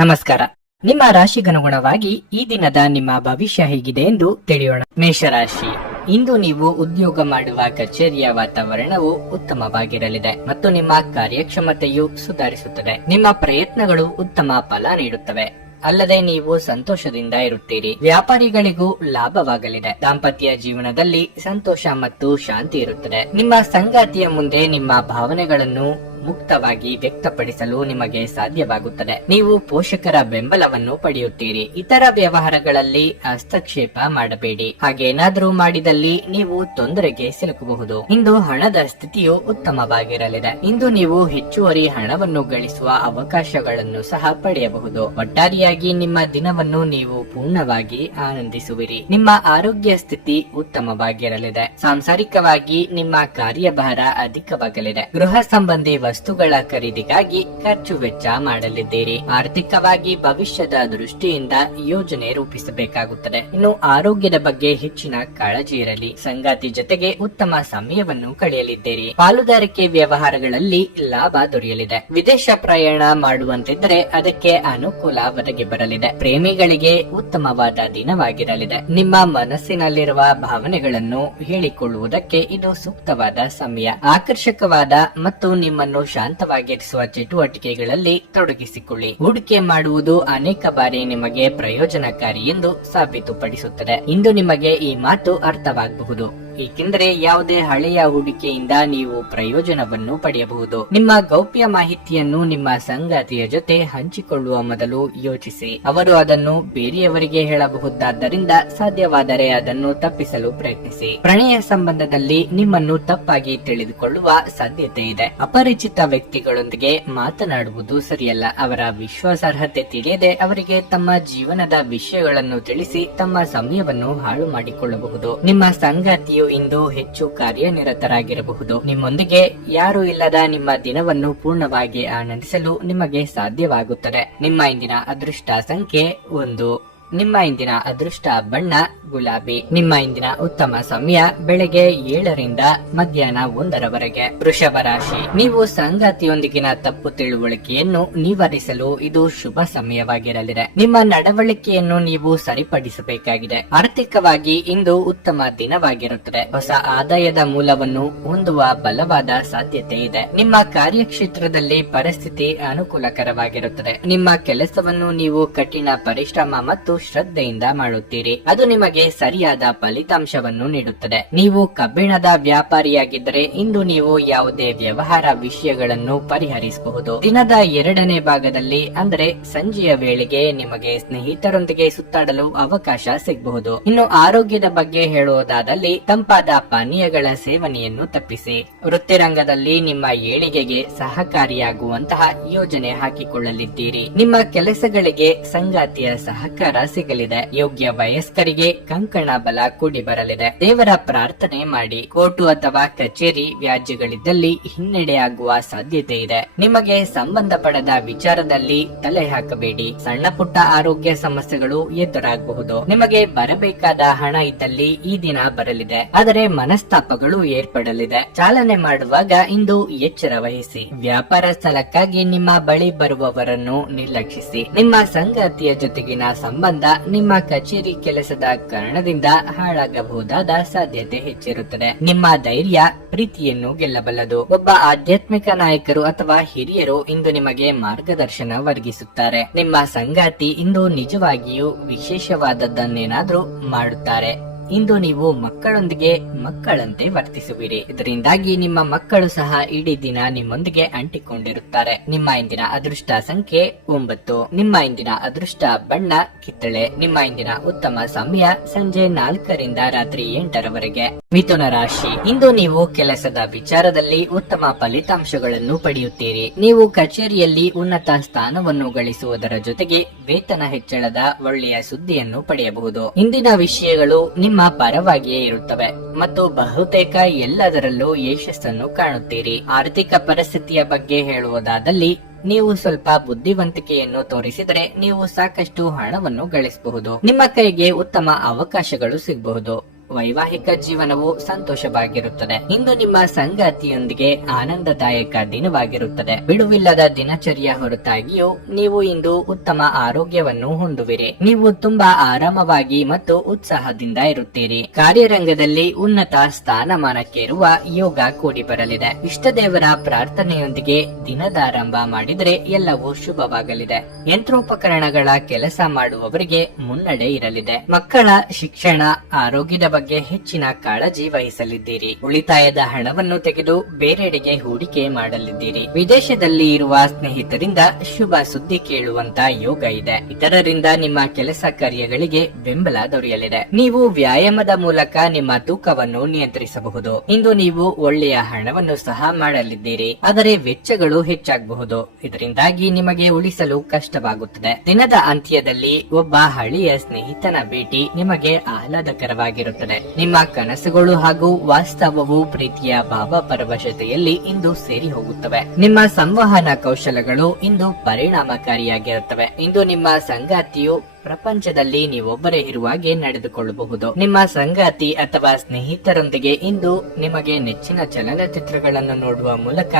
ನಮಸ್ಕಾರ. ನಿಮ್ಮ ರಾಶಿಗನುಗುಣವಾಗಿ ಈ ದಿನದ ನಿಮ್ಮ ಭವಿಷ್ಯ ಹೇಗಿದೆ ಎಂದು ತಿಳಿಯೋಣ. ಮೇಷರಾಶಿ, ಇಂದು ನೀವು ಉದ್ಯೋಗ ಮಾಡುವ ಕಚೇರಿಯ ವಾತಾವರಣವು ಉತ್ತಮವಾಗಿರಲಿದೆ ಮತ್ತು ನಿಮ್ಮ ಕಾರ್ಯಕ್ಷಮತೆಯು ಸುಧಾರಿಸುತ್ತದೆ. ನಿಮ್ಮ ಪ್ರಯತ್ನಗಳು ಉತ್ತಮ ಫಲ ನೀಡುತ್ತವೆ. ಅಲ್ಲದೆ ನೀವು ಸಂತೋಷದಿಂದ ಇರುತ್ತೀರಿ. ವ್ಯಾಪಾರಿಗಳಿಗೂ ಲಾಭವಾಗಲಿದೆ. ದಾಂಪತ್ಯ ಜೀವನದಲ್ಲಿ ಸಂತೋಷ ಮತ್ತು ಶಾಂತಿ ಇರುತ್ತದೆ. ನಿಮ್ಮ ಸಂಗಾತಿಯ ಮುಂದೆ ನಿಮ್ಮ ಭಾವನೆಗಳನ್ನು ಮುಕ್ತವಾಗಿ ವ್ಯಕ್ತಪಡಿಸಲು ನಿಮಗೆ ಸಾಧ್ಯವಾಗುತ್ತದೆ. ನೀವು ಪೋಷಕರ ಬೆಂಬಲವನ್ನು ಪಡೆಯುತ್ತೀರಿ. ಇತರ ವ್ಯವಹಾರಗಳಲ್ಲಿ ಹಸ್ತಕ್ಷೇಪ ಮಾಡಬೇಡಿ. ಹಾಗೇನಾದರೂ ಮಾಡಿದಲ್ಲಿ ನೀವು ತೊಂದರೆಗೆ ಸಿಲುಕಬಹುದು. ಇಂದು ಹಣದ ಸ್ಥಿತಿಯು ಉತ್ತಮವಾಗಿರಲಿದೆ. ಇಂದು ನೀವು ಹೆಚ್ಚುವರಿ ಹಣವನ್ನು ಗಳಿಸುವ ಅವಕಾಶಗಳನ್ನು ಸಹ ಪಡೆಯಬಹುದು. ಒಟ್ಟಾರೆಯಾಗಿ ನಿಮ್ಮ ದಿನವನ್ನು ನೀವು ಪೂರ್ಣವಾಗಿ ಆನಂದಿಸುವಿರಿ. ನಿಮ್ಮ ಆರೋಗ್ಯ ಸ್ಥಿತಿ ಉತ್ತಮವಾಗಿರಲಿದೆ. ಸಾಂಸಾರಿಕವಾಗಿ ನಿಮ್ಮ ಕಾರ್ಯಭಾರ ಅಧಿಕವಾಗಲಿದೆ. ಗೃಹ ಸಂಬಂಧಿ ವಸ್ತುಗಳ ಖರೀದಿಗಾಗಿ ಖರ್ಚು ವೆಚ್ಚ ಮಾಡಲಿದ್ದೀರಿ. ಆರ್ಥಿಕವಾಗಿ ಭವಿಷ್ಯದ ದೃಷ್ಟಿಯಿಂದ ಯೋಜನೆ ರೂಪಿಸಬೇಕಾಗುತ್ತದೆ. ಇನ್ನು ಆರೋಗ್ಯದ ಬಗ್ಗೆ ಹೆಚ್ಚಿನ ಕಾಳಜಿ ಇರಲಿ. ಸಂಗಾತಿ ಜೊತೆಗೆ ಉತ್ತಮ ಸಮಯವನ್ನು ಕಳೆಯಲಿದ್ದೀರಿ. ಪಾಲುದಾರಿಕೆ ವ್ಯವಹಾರಗಳಲ್ಲಿ ಲಾಭ ದೊರೆಯಲಿದೆ. ವಿದೇಶ ಪ್ರಯಾಣ ಮಾಡುವಂತಿದ್ದರೆ ಅದಕ್ಕೆ ಅನುಕೂಲ ಒದಗಿ ಬರಲಿದೆ. ಪ್ರೇಮಿಗಳಿಗೆ ಉತ್ತಮವಾದ ದಿನವಾಗಿರಲಿದೆ. ನಿಮ್ಮ ಮನಸ್ಸಿನಲ್ಲಿರುವ ಭಾವನೆಗಳನ್ನು ಹೇಳಿಕೊಳ್ಳುವುದಕ್ಕೆ ಇದು ಸೂಕ್ತವಾದ ಸಮಯ. ಆಕರ್ಷಕವಾದ ಮತ್ತು ನಿಮ್ಮನ್ನು ಶಾಂತವಾಗಿರಿಸುವ ಚಟುವಟಿಕೆಗಳಲ್ಲಿ ತೊಡಗಿಸಿಕೊಳ್ಳಿ. ಹೂಡಿಕೆ ಮಾಡುವುದು ಅನೇಕ ಬಾರಿ ನಿಮಗೆ ಪ್ರಯೋಜನಕಾರಿ ಎಂದು ಸಾಬೀತುಪಡಿಸುತ್ತದೆ. ಇಂದು ನಿಮಗೆ ಈ ಮಾತು ಅರ್ಥವಾಗಬಹುದು, ಏಕೆಂದರೆ ಯಾವುದೇ ಹಳೆಯ ಹೂಡಿಕೆಯಿಂದ ನೀವು ಪ್ರಯೋಜನವನ್ನು ಪಡೆಯಬಹುದು. ನಿಮ್ಮ ಗೌಪ್ಯ ಮಾಹಿತಿಯನ್ನು ನಿಮ್ಮ ಸಂಗಾತಿಯ ಜೊತೆ ಹಂಚಿಕೊಳ್ಳುವ ಮೊದಲು ಯೋಚಿಸಿ. ಅವರು ಅದನ್ನು ಬೇರೆಯವರಿಗೆ ಹೇಳಬಹುದಾದ್ದರಿಂದ ಸಾಧ್ಯವಾದರೆ ಅದನ್ನು ತಪ್ಪಿಸಲು ಪ್ರಯತ್ನಿಸಿ. ಪ್ರಣಯ ಸಂಬಂಧದಲ್ಲಿ ನಿಮ್ಮನ್ನು ತಪ್ಪಾಗಿ ತಿಳಿದುಕೊಳ್ಳುವ ಸಾಧ್ಯತೆ ಇದೆ. ಅಪರಿಚಿತ ವ್ಯಕ್ತಿಗಳೊಂದಿಗೆ ಮಾತನಾಡುವುದು ಸರಿಯಲ್ಲ. ಅವರ ವಿಶ್ವಾಸಾರ್ಹತೆ ತಿಳಿಯದೆ ಅವರಿಗೆ ತಮ್ಮ ಜೀವನದ ವಿಷಯಗಳನ್ನು ತಿಳಿಸಿ ತಮ್ಮ ಸಮಯವನ್ನು ಹಾಳು ಮಾಡಿಕೊಳ್ಳಬಹುದು. ನಿಮ್ಮ ಸಂಗಾತಿಯು ಇಂದು ಹೆಚ್ಚು ಕಾರ್ಯನಿರತರಾಗಿರಬಹುದು. ನಿಮ್ಮೊಂದಿಗೆ ಯಾರು ಇಲ್ಲದ ನಿಮ್ಮ ದಿನವನ್ನು ಪೂರ್ಣವಾಗಿ ಆನಂದಿಸಲು ನಿಮಗೆ ಸಾಧ್ಯವಾಗುತ್ತದೆ. ನಿಮ್ಮ ಇಂದಿನ ಅದೃಷ್ಟ ಸಂಖ್ಯೆ 1. ನಿಮ್ಮ ಇಂದಿನ ಅದೃಷ್ಟ ಬಣ್ಣ ಗುಲಾಬಿ. ನಿಮ್ಮ ಇಂದಿನ ಉತ್ತಮ ಸಮಯ ಬೆಳಗ್ಗೆ 7 ರಿಂದ ಮಧ್ಯಾಹ್ನ 1 ವೃಷಭ ರಾಶಿ, ನೀವು ಸಂಗಾತಿಯೊಂದಿಗಿನ ತಪ್ಪು ತಿಳುವಳಿಕೆಯನ್ನು ನಿವಾರಿಸಲು ಇದು ಶುಭ ಸಮಯವಾಗಿರಲಿದೆ. ನಿಮ್ಮ ನಡವಳಿಕೆಯನ್ನು ನೀವು ಸರಿಪಡಿಸಬೇಕಾಗಿದೆ. ಆರ್ಥಿಕವಾಗಿ ಇಂದು ಉತ್ತಮ ದಿನವಾಗಿರುತ್ತದೆ. ಹೊಸ ಆದಾಯದ ಮೂಲವನ್ನು ಹೊಂದುವ ಬಲವಾದ ಸಾಧ್ಯತೆ ಇದೆ. ನಿಮ್ಮ ಕಾರ್ಯಕ್ಷೇತ್ರದಲ್ಲಿ ಪರಿಸ್ಥಿತಿ ಅನುಕೂಲಕರವಾಗಿರುತ್ತದೆ. ನಿಮ್ಮ ಕೆಲಸವನ್ನು ನೀವು ಕಠಿಣ ಪರಿಶ್ರಮ ಮತ್ತು ಶ್ರದ್ಧೆಯಿಂದ ಮಾಡುತ್ತೀರಿ. ಅದು ನಿಮಗೆ ಸರಿಯಾದ ಫಲಿತಾಂಶವನ್ನು ನೀಡುತ್ತದೆ. ನೀವು ಕಬ್ಬಿಣದ ವ್ಯಾಪಾರಿಯಾಗಿದ್ದರೆ ಇಂದು ನೀವು ಯಾವುದೇ ವ್ಯವಹಾರ ವಿಷಯಗಳನ್ನು ಪರಿಹರಿಸಬಹುದು. ದಿನದ 2ನೇ ಭಾಗದಲ್ಲಿ ಅಂದರೆ ಸಂಜೆಯ ವೇಳೆಗೆ ನಿಮಗೆ ಸ್ನೇಹಿತರೊಂದಿಗೆ ಸುತ್ತಾಡಲು ಅವಕಾಶ ಸಿಗಬಹುದು. ಇನ್ನು ಆರೋಗ್ಯದ ಬಗ್ಗೆ ಹೇಳುವುದಾದಲ್ಲಿ ತಂಪಾದ ಪಾನೀಯಗಳ ಸೇವನೆಯನ್ನು ತಪ್ಪಿಸಿ. ವೃತ್ತಿರಂಗದಲ್ಲಿ ನಿಮ್ಮ ಏಳಿಗೆಗೆ ಸಹಕಾರಿಯಾಗುವಂತಹ ಯೋಜನೆ ಹಾಕಿಕೊಳ್ಳಲಿದ್ದೀರಿ. ನಿಮ್ಮ ಕೆಲಸಗಳಿಗೆ ಸಂಗಾತಿಯ ಸಹಕಾರ ಸಿಗಲಿದೆ. ಯೋಗ್ಯ ವಯಸ್ಕರಿಗೆ ಕಂಕಣ ಬಲ ಕೂಡಿ ಬರಲಿದೆ. ದೇವರ ಪ್ರಾರ್ಥನೆ ಮಾಡಿ. ಕೋರ್ಟು ಅಥವಾ ಕಚೇರಿ ವ್ಯಾಜ್ಯಗಳಿದ್ದಲ್ಲಿ ಹಿನ್ನಡೆಯಾಗುವ ಸಾಧ್ಯತೆ ಇದೆ. ನಿಮಗೆ ಸಂಬಂಧಪಡದ ವಿಚಾರದಲ್ಲಿ ತಲೆ ಹಾಕಬೇಡಿ. ಸಣ್ಣ ಪುಟ್ಟ ಆರೋಗ್ಯ ಸಮಸ್ಯೆಗಳು ಎದುರಾಗಬಹುದು. ನಿಮಗೆ ಬರಬೇಕಾದ ಹಣ ಇದ್ದಲ್ಲಿ ಈ ದಿನ ಬರಲಿದೆ, ಆದರೆ ಮನಸ್ತಾಪಗಳು ಏರ್ಪಡಲಿದೆ. ಚಾಲನೆ ಮಾಡುವಾಗ ಇಂದು ಎಚ್ಚರ ವಹಿಸಿ. ವ್ಯಾಪಾರ ಸ್ಥಳಕ್ಕಾಗಿ ನಿಮ್ಮ ಬಳಿ ಬರುವವರನ್ನು ನಿರ್ಲಕ್ಷಿಸಿ. ನಿಮ್ಮ ಸಂಗಾತಿಯ ಜೊತೆಗಿನ ಸಂಬಂಧ ನಿಮ್ಮ ಕಚೇರಿ ಕೆಲಸದ ಕಾರಣದಿಂದ ಹಾಳಾಗಬಹುದಾದ ಸಾಧ್ಯತೆ ಹೆಚ್ಚಿರುತ್ತದೆ. ನಿಮ್ಮ ಧೈರ್ಯ ಪ್ರೀತಿಯನ್ನು ಗೆಲ್ಲಬಲ್ಲದು. ಒಬ್ಬ ಆಧ್ಯಾತ್ಮಿಕ ನಾಯಕರು ಅಥವಾ ಹಿರಿಯರು ಇಂದು ನಿಮಗೆ ಮಾರ್ಗದರ್ಶನ ಒದಗಿಸುತ್ತಾರೆ. ನಿಮ್ಮ ಸಂಗಾತಿ ಇಂದು ನಿಜವಾಗಿಯೂ ವಿಶೇಷವಾದದ್ದನ್ನೇನಾದ್ರೂ ಮಾಡುತ್ತಾರೆ. ಇಂದು ನೀವು ಮಕ್ಕಳೊಂದಿಗೆ ಮಕ್ಕಳಂತೆ ವರ್ತಿಸುವಿರಿ. ಇದರಿಂದಾಗಿ ನಿಮ್ಮ ಮಕ್ಕಳು ಸಹ ಇಡೀ ದಿನ ನಿಮ್ಮೊಂದಿಗೆ ಅಂಟಿಕೊಂಡಿರುತ್ತಾರೆ. ನಿಮ್ಮ ಇಂದಿನ ಅದೃಷ್ಟ ಸಂಖ್ಯೆ 9. ನಿಮ್ಮ ಇಂದಿನ ಅದೃಷ್ಟ ಬಣ್ಣ ಕಿತ್ತಳೆ. ನಿಮ್ಮ ಇಂದಿನ ಉತ್ತಮ ಸಮಯ ಸಂಜೆ 4 ರಿಂದ ರಾತ್ರಿ 8 ಮಿಥುನ ರಾಶಿ, ಇಂದು ನೀವು ಕೆಲಸದ ವಿಚಾರದಲ್ಲಿ ಉತ್ತಮ ಫಲಿತಾಂಶಗಳನ್ನು ಪಡೆಯುತ್ತೀರಿ. ನೀವು ಕಚೇರಿಯಲ್ಲಿ ಉನ್ನತ ಸ್ಥಾನವನ್ನು ಗಳಿಸುವುದರ ಜೊತೆಗೆ ವೇತನ ಹೆಚ್ಚಳದ ಒಳ್ಳೆಯ ಸುದ್ದಿಯನ್ನು ಪಡೆಯಬಹುದು. ಇಂದಿನ ವಿಷಯಗಳು ನಿಮ್ಮ ಪರವಾಗಿಯೇ ಇರುತ್ತವೆ ಮತ್ತು ಬಹುತೇಕ ಎಲ್ಲದರಲ್ಲೂ ಯಶಸ್ಸನ್ನು ಕಾಣುತ್ತೀರಿ. ಆರ್ಥಿಕ ಪರಿಸ್ಥಿತಿಯ ಬಗ್ಗೆ ಹೇಳುವುದಾದಲ್ಲಿ ನೀವು ಸ್ವಲ್ಪ ಬುದ್ಧಿವಂತಿಕೆಯನ್ನು ತೋರಿಸಿದರೆ ನೀವು ಸಾಕಷ್ಟು ಹಣವನ್ನು ಗಳಿಸಬಹುದು. ನಿಮ್ಮ ಕೈಗೆ ಉತ್ತಮ ಅವಕಾಶಗಳು ಸಿಗಬಹುದು. ವೈವಾಹಿಕ ಜೀವನವು ಸಂತೋಷವಾಗಿರುತ್ತದೆ. ಇಂದು ನಿಮ್ಮ ಸಂಗಾತಿಯೊಂದಿಗೆ ಆನಂದದಾಯಕ ದಿನವಾಗಿರುತ್ತದೆ. ಬಿಡುವಿಲ್ಲದ ದಿನಚರಿಯ ಹೊರತಾಗಿಯೂ ನೀವು ಇಂದು ಉತ್ತಮ ಆರೋಗ್ಯವನ್ನು ಹೊಂದುವಿರಿ. ನೀವು ತುಂಬಾ ಆರಾಮವಾಗಿ ಮತ್ತು ಉತ್ಸಾಹದಿಂದ ಇರುತ್ತೀರಿ. ಕಾರ್ಯರಂಗದಲ್ಲಿ ಉನ್ನತ ಸ್ಥಾನಮಾನಕ್ಕೇರುವ ಯೋಗ ಕೂಡಿ ಬರಲಿದೆ. ಇಷ್ಟದೇವರ ಪ್ರಾರ್ಥನೆಯೊಂದಿಗೆ ದಿನದಾರಂಭ ಮಾಡಿದರೆ ಎಲ್ಲವೂ ಶುಭವಾಗಲಿದೆ. ಯಂತ್ರೋಪಕರಣಗಳ ಕೆಲಸ ಮಾಡುವವರಿಗೆ ಮುನ್ನಡೆ ಇರಲಿದೆ. ಮಕ್ಕಳ ಶಿಕ್ಷಣ ಆರೋಗ್ಯದ ಬಗ್ಗೆ ಹೆಚ್ಚಿನ ಕಾಳಜಿ ವಹಿಸಲಿದ್ದೀರಿ. ಉಳಿತಾಯದ ಹಣವನ್ನು ತೆಗೆದು ಬೇರೆಡೆಗೆ ಹೂಡಿಕೆ ಮಾಡಲಿದ್ದೀರಿ. ವಿದೇಶದಲ್ಲಿ ಇರುವ ಸ್ನೇಹಿತರಿಂದ ಶುಭ ಸುದ್ದಿ ಕೇಳುವಂತ ಯೋಗ ಇದೆ. ಇತರರಿಂದ ನಿಮ್ಮ ಕೆಲಸ ಕಾರ್ಯಗಳಿಗೆ ಬೆಂಬಲ ದೊರೆಯಲಿದೆ. ನೀವು ವ್ಯಾಯಾಮದ ಮೂಲಕ ನಿಮ್ಮ ತೂಕವನ್ನು ನಿಯಂತ್ರಿಸಬಹುದು. ಇಂದು ನೀವು ಒಳ್ಳೆಯ ಹಣವನ್ನು ಸಹ ಮಾಡಲಿದ್ದೀರಿ, ಆದರೆ ವೆಚ್ಚಗಳು ಹೆಚ್ಚಾಗಬಹುದು. ಇದರಿಂದಾಗಿ ನಿಮಗೆ ಉಳಿಸಲು ಕಷ್ಟವಾಗುತ್ತದೆ. ದಿನದ ಅಂತ್ಯದಲ್ಲಿ ಒಬ್ಬ ಹಳೆಯ ಸ್ನೇಹಿತನ ಭೇಟಿ ನಿಮಗೆ ಆಹ್ಲಾದಕರವಾಗಿರುತ್ತದೆ. ನಿಮ್ಮ ಕನಸುಗಳು ಹಾಗೂ ವಾಸ್ತವವು ಪ್ರೀತಿಯ ಭಾವಪರವಶತೆಯಲ್ಲಿ ಇಂದು ಸೇರಿ ಹೋಗುತ್ತವೆ. ನಿಮ್ಮ ಸಂವಹನ ಕೌಶಲಗಳು ಇಂದು ಪರಿಣಾಮಕಾರಿಯಾಗಿರುತ್ತವೆ. ಇಂದು ನಿಮ್ಮ ಸಂಗಾತಿಯು ಪ್ರಪಂಚದಲ್ಲಿ ನೀವೊಬ್ಬರೇ ಇರುವಾಗೆ ನಡೆದುಕೊಳ್ಳಬಹುದು. ನಿಮ್ಮ ಸಂಗಾತಿ ಅಥವಾ ಸ್ನೇಹಿತರೊಂದಿಗೆ ಇಂದು ನಿಮಗೆ ನೆಚ್ಚಿನ ಚಲನಚಿತ್ರಗಳನ್ನು ನೋಡುವ ಮೂಲಕ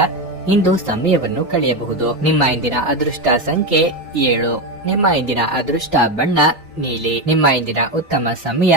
ಇಂದು ಸಮಯವನ್ನು ಕಳೆಯಬಹುದು. ನಿಮ್ಮ ಇಂದಿನ ಅದೃಷ್ಟ ಸಂಖ್ಯೆ 7. ನಿಮ್ಮ ಇಂದಿನ ಅದೃಷ್ಟ ಬಣ್ಣ ನೀಲಿ. ನಿಮ್ಮ ಇಂದಿನ ಉತ್ತಮ ಸಮಯ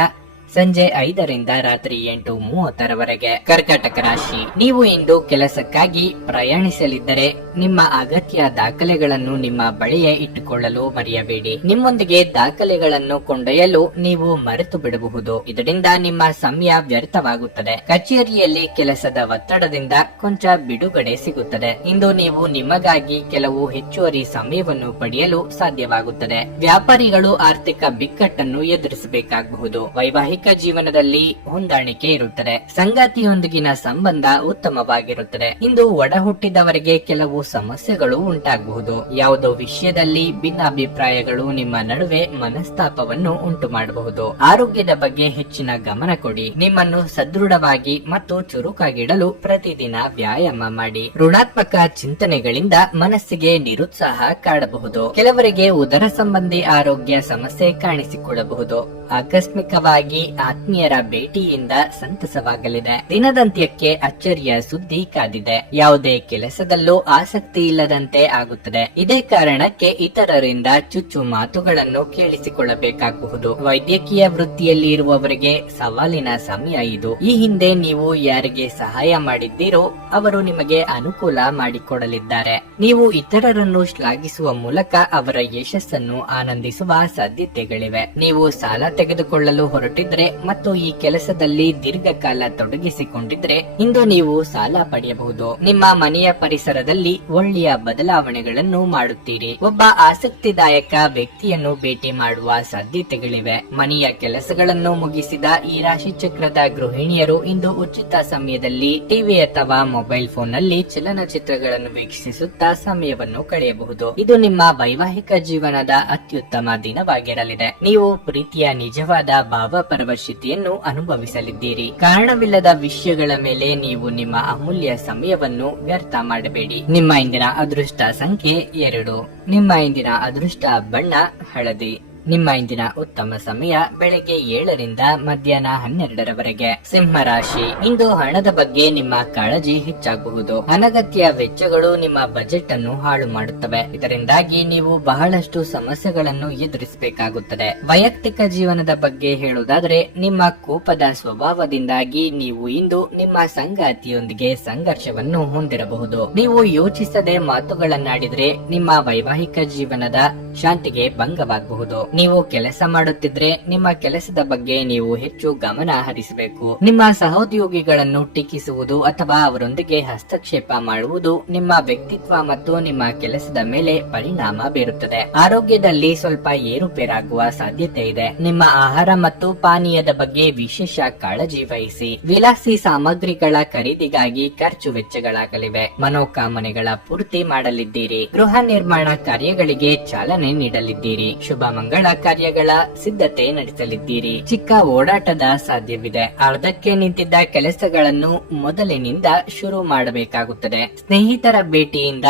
ಸಂಜೆ 5 ರಿಂದ ರಾತ್ರಿ 8:30 ಕರ್ಕಾಟಕ ರಾಶಿ. ನೀವು ಇಂದು ಕೆಲಸಕ್ಕಾಗಿ ಪ್ರಯಾಣಿಸಲಿದ್ದರೆ ನಿಮ್ಮ ಅಗತ್ಯ ದಾಖಲೆಗಳನ್ನು ನಿಮ್ಮ ಬಳಿಯೇ ಇಟ್ಟುಕೊಳ್ಳಲು ಮರೆಯಬೇಡಿ. ನಿಮ್ಮೊಂದಿಗೆ ದಾಖಲೆಗಳನ್ನು ಕೊಂಡೊಯ್ಯಲು ನೀವು ಮರೆತು ಬಿಡಬಹುದು. ಇದರಿಂದ ನಿಮ್ಮ ಸಮಯ ವ್ಯರ್ಥವಾಗುತ್ತದೆ. ಕಚೇರಿಯಲ್ಲಿ ಕೆಲಸದ ಒತ್ತಡದಿಂದ ಕೊಂಚ ಬಿಡುಗಡೆ ಸಿಗುತ್ತದೆ. ಇಂದು ನೀವು ನಿಮಗಾಗಿ ಕೆಲವು ಹೆಚ್ಚುವರಿ ಸಮಯವನ್ನು ಪಡೆಯಲು ಸಾಧ್ಯವಾಗುತ್ತದೆ. ವ್ಯಾಪಾರಿಗಳು ಆರ್ಥಿಕ ಬಿಕ್ಕಟ್ಟನ್ನು ಎದುರಿಸಬೇಕಾಗಬಹುದು. ವೈವಾಹಿಕ ಜೀವನದಲ್ಲಿ ಹೊಂದಾಣಿಕೆ ಇರುತ್ತದೆ. ಸಂಗಾತಿಯೊಂದಿಗಿನ ಸಂಬಂಧ ಉತ್ತಮವಾಗಿರುತ್ತದೆ. ಇಂದು ಒಡ ಹುಟ್ಟಿದವರಿಗೆ ಕೆಲವು ಸಮಸ್ಯೆಗಳು ಉಂಟಾಗಬಹುದು. ಯಾವುದೋ ವಿಷಯದಲ್ಲಿ ಭಿನ್ನಾಭಿಪ್ರಾಯಗಳು ನಿಮ್ಮ ನಡುವೆ ಮನಸ್ತಾಪವನ್ನು ಉಂಟು ಮಾಡಬಹುದು. ಆರೋಗ್ಯದ ಬಗ್ಗೆ ಹೆಚ್ಚಿನ ಗಮನ ಕೊಡಿ. ನಿಮ್ಮನ್ನು ಸದೃಢವಾಗಿ ಮತ್ತು ಚುರುಕಾಗಿಡಲು ಪ್ರತಿದಿನ ವ್ಯಾಯಾಮ ಮಾಡಿ. ಋಣಾತ್ಮಕ ಚಿಂತನೆಗಳಿಂದ ಮನಸ್ಸಿಗೆ ನಿರುತ್ಸಾಹ ಕಾಡಬಹುದು. ಕೆಲವರಿಗೆ ಉದರ ಸಂಬಂಧಿ ಆರೋಗ್ಯ ಸಮಸ್ಯೆ ಕಾಣಿಸಿಕೊಳ್ಳಬಹುದು. ಆಕಸ್ಮಿಕವಾಗಿ ಆತ್ಮೀಯರ ಭೇಟಿಯಿಂದ ಸಂತಸವಾಗಲಿದೆ. ದಿನದಂತ್ಯಕ್ಕೆ ಅಚ್ಚರಿಯ ಸುದ್ದಿ ಕಾದಿದೆ. ಯಾವುದೇ ಕೆಲಸದಲ್ಲೂ ಆಸಕ್ತಿ ಇಲ್ಲದಂತೆ ಆಗುತ್ತದೆ. ಇದೇ ಕಾರಣಕ್ಕೆ ಇತರರಿಂದ ಚುಚ್ಚು ಮಾತುಗಳನ್ನು ಕೇಳಿಸಿಕೊಳ್ಳಬೇಕಾಗಬಹುದು. ವೈದ್ಯಕೀಯ ವೃತ್ತಿಯಲ್ಲಿ ಇರುವವರಿಗೆ ಸವಾಲಿನ ಸಮಯ ಇದು. ಈ ಹಿಂದೆ ನೀವು ಯಾರಿಗೆ ಸಹಾಯ ಮಾಡಿದ್ದೀರೋ ಅವರು ನಿಮಗೆ ಅನುಕೂಲ ಮಾಡಿಕೊಡಲಿದ್ದಾರೆ. ನೀವು ಇತರರನ್ನು ಶ್ಲಾಘಿಸುವ ಮೂಲಕ ಅವರ ಯಶಸ್ಸನ್ನು ಆನಂದಿಸುವ ಸಾಧ್ಯತೆಗಳಿವೆ. ನೀವು ಸಾಲ ತೆಗೆದುಕೊಳ್ಳಲು ಹೊರಟಿದ್ರೆ ಮತ್ತು ಈ ಕೆಲಸದಲ್ಲಿ ದೀರ್ಘಕಾಲ ತೊಡಗಿಸಿಕೊಂಡಿದ್ರೆ ಇಂದು ನೀವು ಸಾಲ ಪಡೆಯಬಹುದು. ನಿಮ್ಮ ಮನೆಯ ಪರಿಸರದಲ್ಲಿ ಒಳ್ಳೆಯ ಬದಲಾವಣೆಗಳನ್ನು ಮಾಡುತ್ತೀರಿ. ಒಬ್ಬ ಆಸಕ್ತಿದಾಯಕ ವ್ಯಕ್ತಿಯನ್ನು ಭೇಟಿ ಮಾಡುವ ಸಾಧ್ಯತೆಗಳಿವೆ. ಮನೆಯ ಕೆಲಸಗಳನ್ನು ಮುಗಿಸಿದ ಈ ರಾಶಿ ಚಕ್ರದ ಗೃಹಿಣಿಯರು ಇಂದು ಉಚಿತ ಸಮಯದಲ್ಲಿ ಟಿವಿ ಅಥವಾ ಮೊಬೈಲ್ ಫೋನ್ ನಲ್ಲಿ ಚಲನಚಿತ್ರಗಳನ್ನು ವೀಕ್ಷಿಸುತ್ತಾ ಸಮಯವನ್ನು ಕಳೆಯಬಹುದು. ಇದು ನಿಮ್ಮ ವೈವಾಹಿಕ ಜೀವನದ ಅತ್ಯುತ್ತಮ ದಿನವಾಗಿರಲಿದೆ. ನೀವು ಪ್ರೀತಿಯ ನಿಜವಾದ ಭಾವಪರವಶತೆಯನ್ನು ಅನುಭವಿಸಲಿದ್ದೀರಿ. ಕಾರಣವಿಲ್ಲದ ವಿಷಯಗಳ ಮೇಲೆ ನೀವು ನಿಮ್ಮ ಅಮೂಲ್ಯ ಸಮಯವನ್ನು ವ್ಯರ್ಥ ಮಾಡಬೇಡಿ. ನಿಮ್ಮ ಇಂದಿನ ಅದೃಷ್ಟ ಸಂಖ್ಯೆ 2. ನಿಮ್ಮ ಇಂದಿನ ಅದೃಷ್ಟ ಬಣ್ಣ ಹಳದಿ. ನಿಮ್ಮ ಇಂದಿನ ಉತ್ತಮ ಸಮಯ ಬೆಳಗ್ಗೆ 7 ರಿಂದ ಮಧ್ಯಾಹ್ನ 12 ಸಿಂಹ ರಾಶಿ. ಇಂದು ಹಣದ ಬಗ್ಗೆ ನಿಮ್ಮ ಕಾಳಜಿ ಹೆಚ್ಚಾಗಬಹುದು. ಅನಗತ್ಯ ವೆಚ್ಚಗಳು ನಿಮ್ಮ ಬಜೆಟ್ ಅನ್ನು ಹಾಳು ಮಾಡುತ್ತವೆ. ಇದರಿಂದಾಗಿ ನೀವು ಬಹಳಷ್ಟು ಸಮಸ್ಯೆಗಳನ್ನು ಎದುರಿಸಬೇಕಾಗುತ್ತದೆ. ವೈಯಕ್ತಿಕ ಜೀವನದ ಬಗ್ಗೆ ಹೇಳುವುದಾದರೆ ನಿಮ್ಮ ಕೋಪದ ಸ್ವಭಾವದಿಂದಾಗಿ ನೀವು ಇಂದು ನಿಮ್ಮ ಸಂಗಾತಿಯೊಂದಿಗೆ ಸಂಘರ್ಷವನ್ನು ಹೊಂದಿರಬಹುದು. ನೀವು ಯೋಚಿಸದೆ ಮಾತುಗಳನ್ನಾಡಿದ್ರೆ ನಿಮ್ಮ ವೈವಾಹಿಕ ಜೀವನದ ಶಾಂತಿಗೆ ಭಂಗವಾಗಬಹುದು. ನೀವು ಕೆಲಸ ಮಾಡುತ್ತಿದ್ರೆ ನಿಮ್ಮ ಕೆಲಸದ ಬಗ್ಗೆ ನೀವು ಹೆಚ್ಚು ಗಮನ ಹರಿಸಬೇಕು. ನಿಮ್ಮ ಸಹೋದ್ಯೋಗಿಗಳನ್ನು ಟೀಕಿಸುವುದು ಅಥವಾ ಅವರೊಂದಿಗೆ ಹಸ್ತಕ್ಷೇಪ ಮಾಡುವುದು ನಿಮ್ಮ ವ್ಯಕ್ತಿತ್ವ ಮತ್ತು ನಿಮ್ಮ ಕೆಲಸದ ಮೇಲೆ ಪರಿಣಾಮ ಬೀರುತ್ತದೆ. ಆರೋಗ್ಯದಲ್ಲಿ ಸ್ವಲ್ಪ ಏರುಪೇರಾಗುವ ಸಾಧ್ಯತೆ ಇದೆ. ನಿಮ್ಮ ಆಹಾರ ಮತ್ತು ಪಾನೀಯದ ಬಗ್ಗೆ ವಿಶೇಷ ಕಾಳಜಿ ವಹಿಸಿ. ವಿಲಾಸಿ ಸಾಮಗ್ರಿಗಳ ಖರೀದಿಗಾಗಿ ಖರ್ಚು ವೆಚ್ಚಗಳಾಗಲಿವೆ. ಮನೋಕಾಮನೆಗಳ ಪೂರ್ತಿ ಮಾಡಲಿದ್ದೀರಿ. ಗೃಹ ನಿರ್ಮಾಣ ಕಾರ್ಯಗಳಿಗೆ ಚಾಲನೆ ನೀಡಲಿದ್ದೀರಿ. ಶುಭ ಮಂಗಳ ಕಾರ್ಯಗಳ ಸಿದ್ಧತೆ ನಡೆಸಲಿದ್ದೀರಿ. ಚಿಕ್ಕ ಓಡಾಟದ ಸಾಧ್ಯವಿದೆ. ಅರ್ಧಕ್ಕೆ ನಿಂತಿದ್ದ ಕೆಲಸಗಳನ್ನು ಮೊದಲಿನಿಂದ ಶುರು ಮಾಡಬೇಕಾಗುತ್ತದೆ. ಸ್ನೇಹಿತರ ಭೇಟಿಯಿಂದ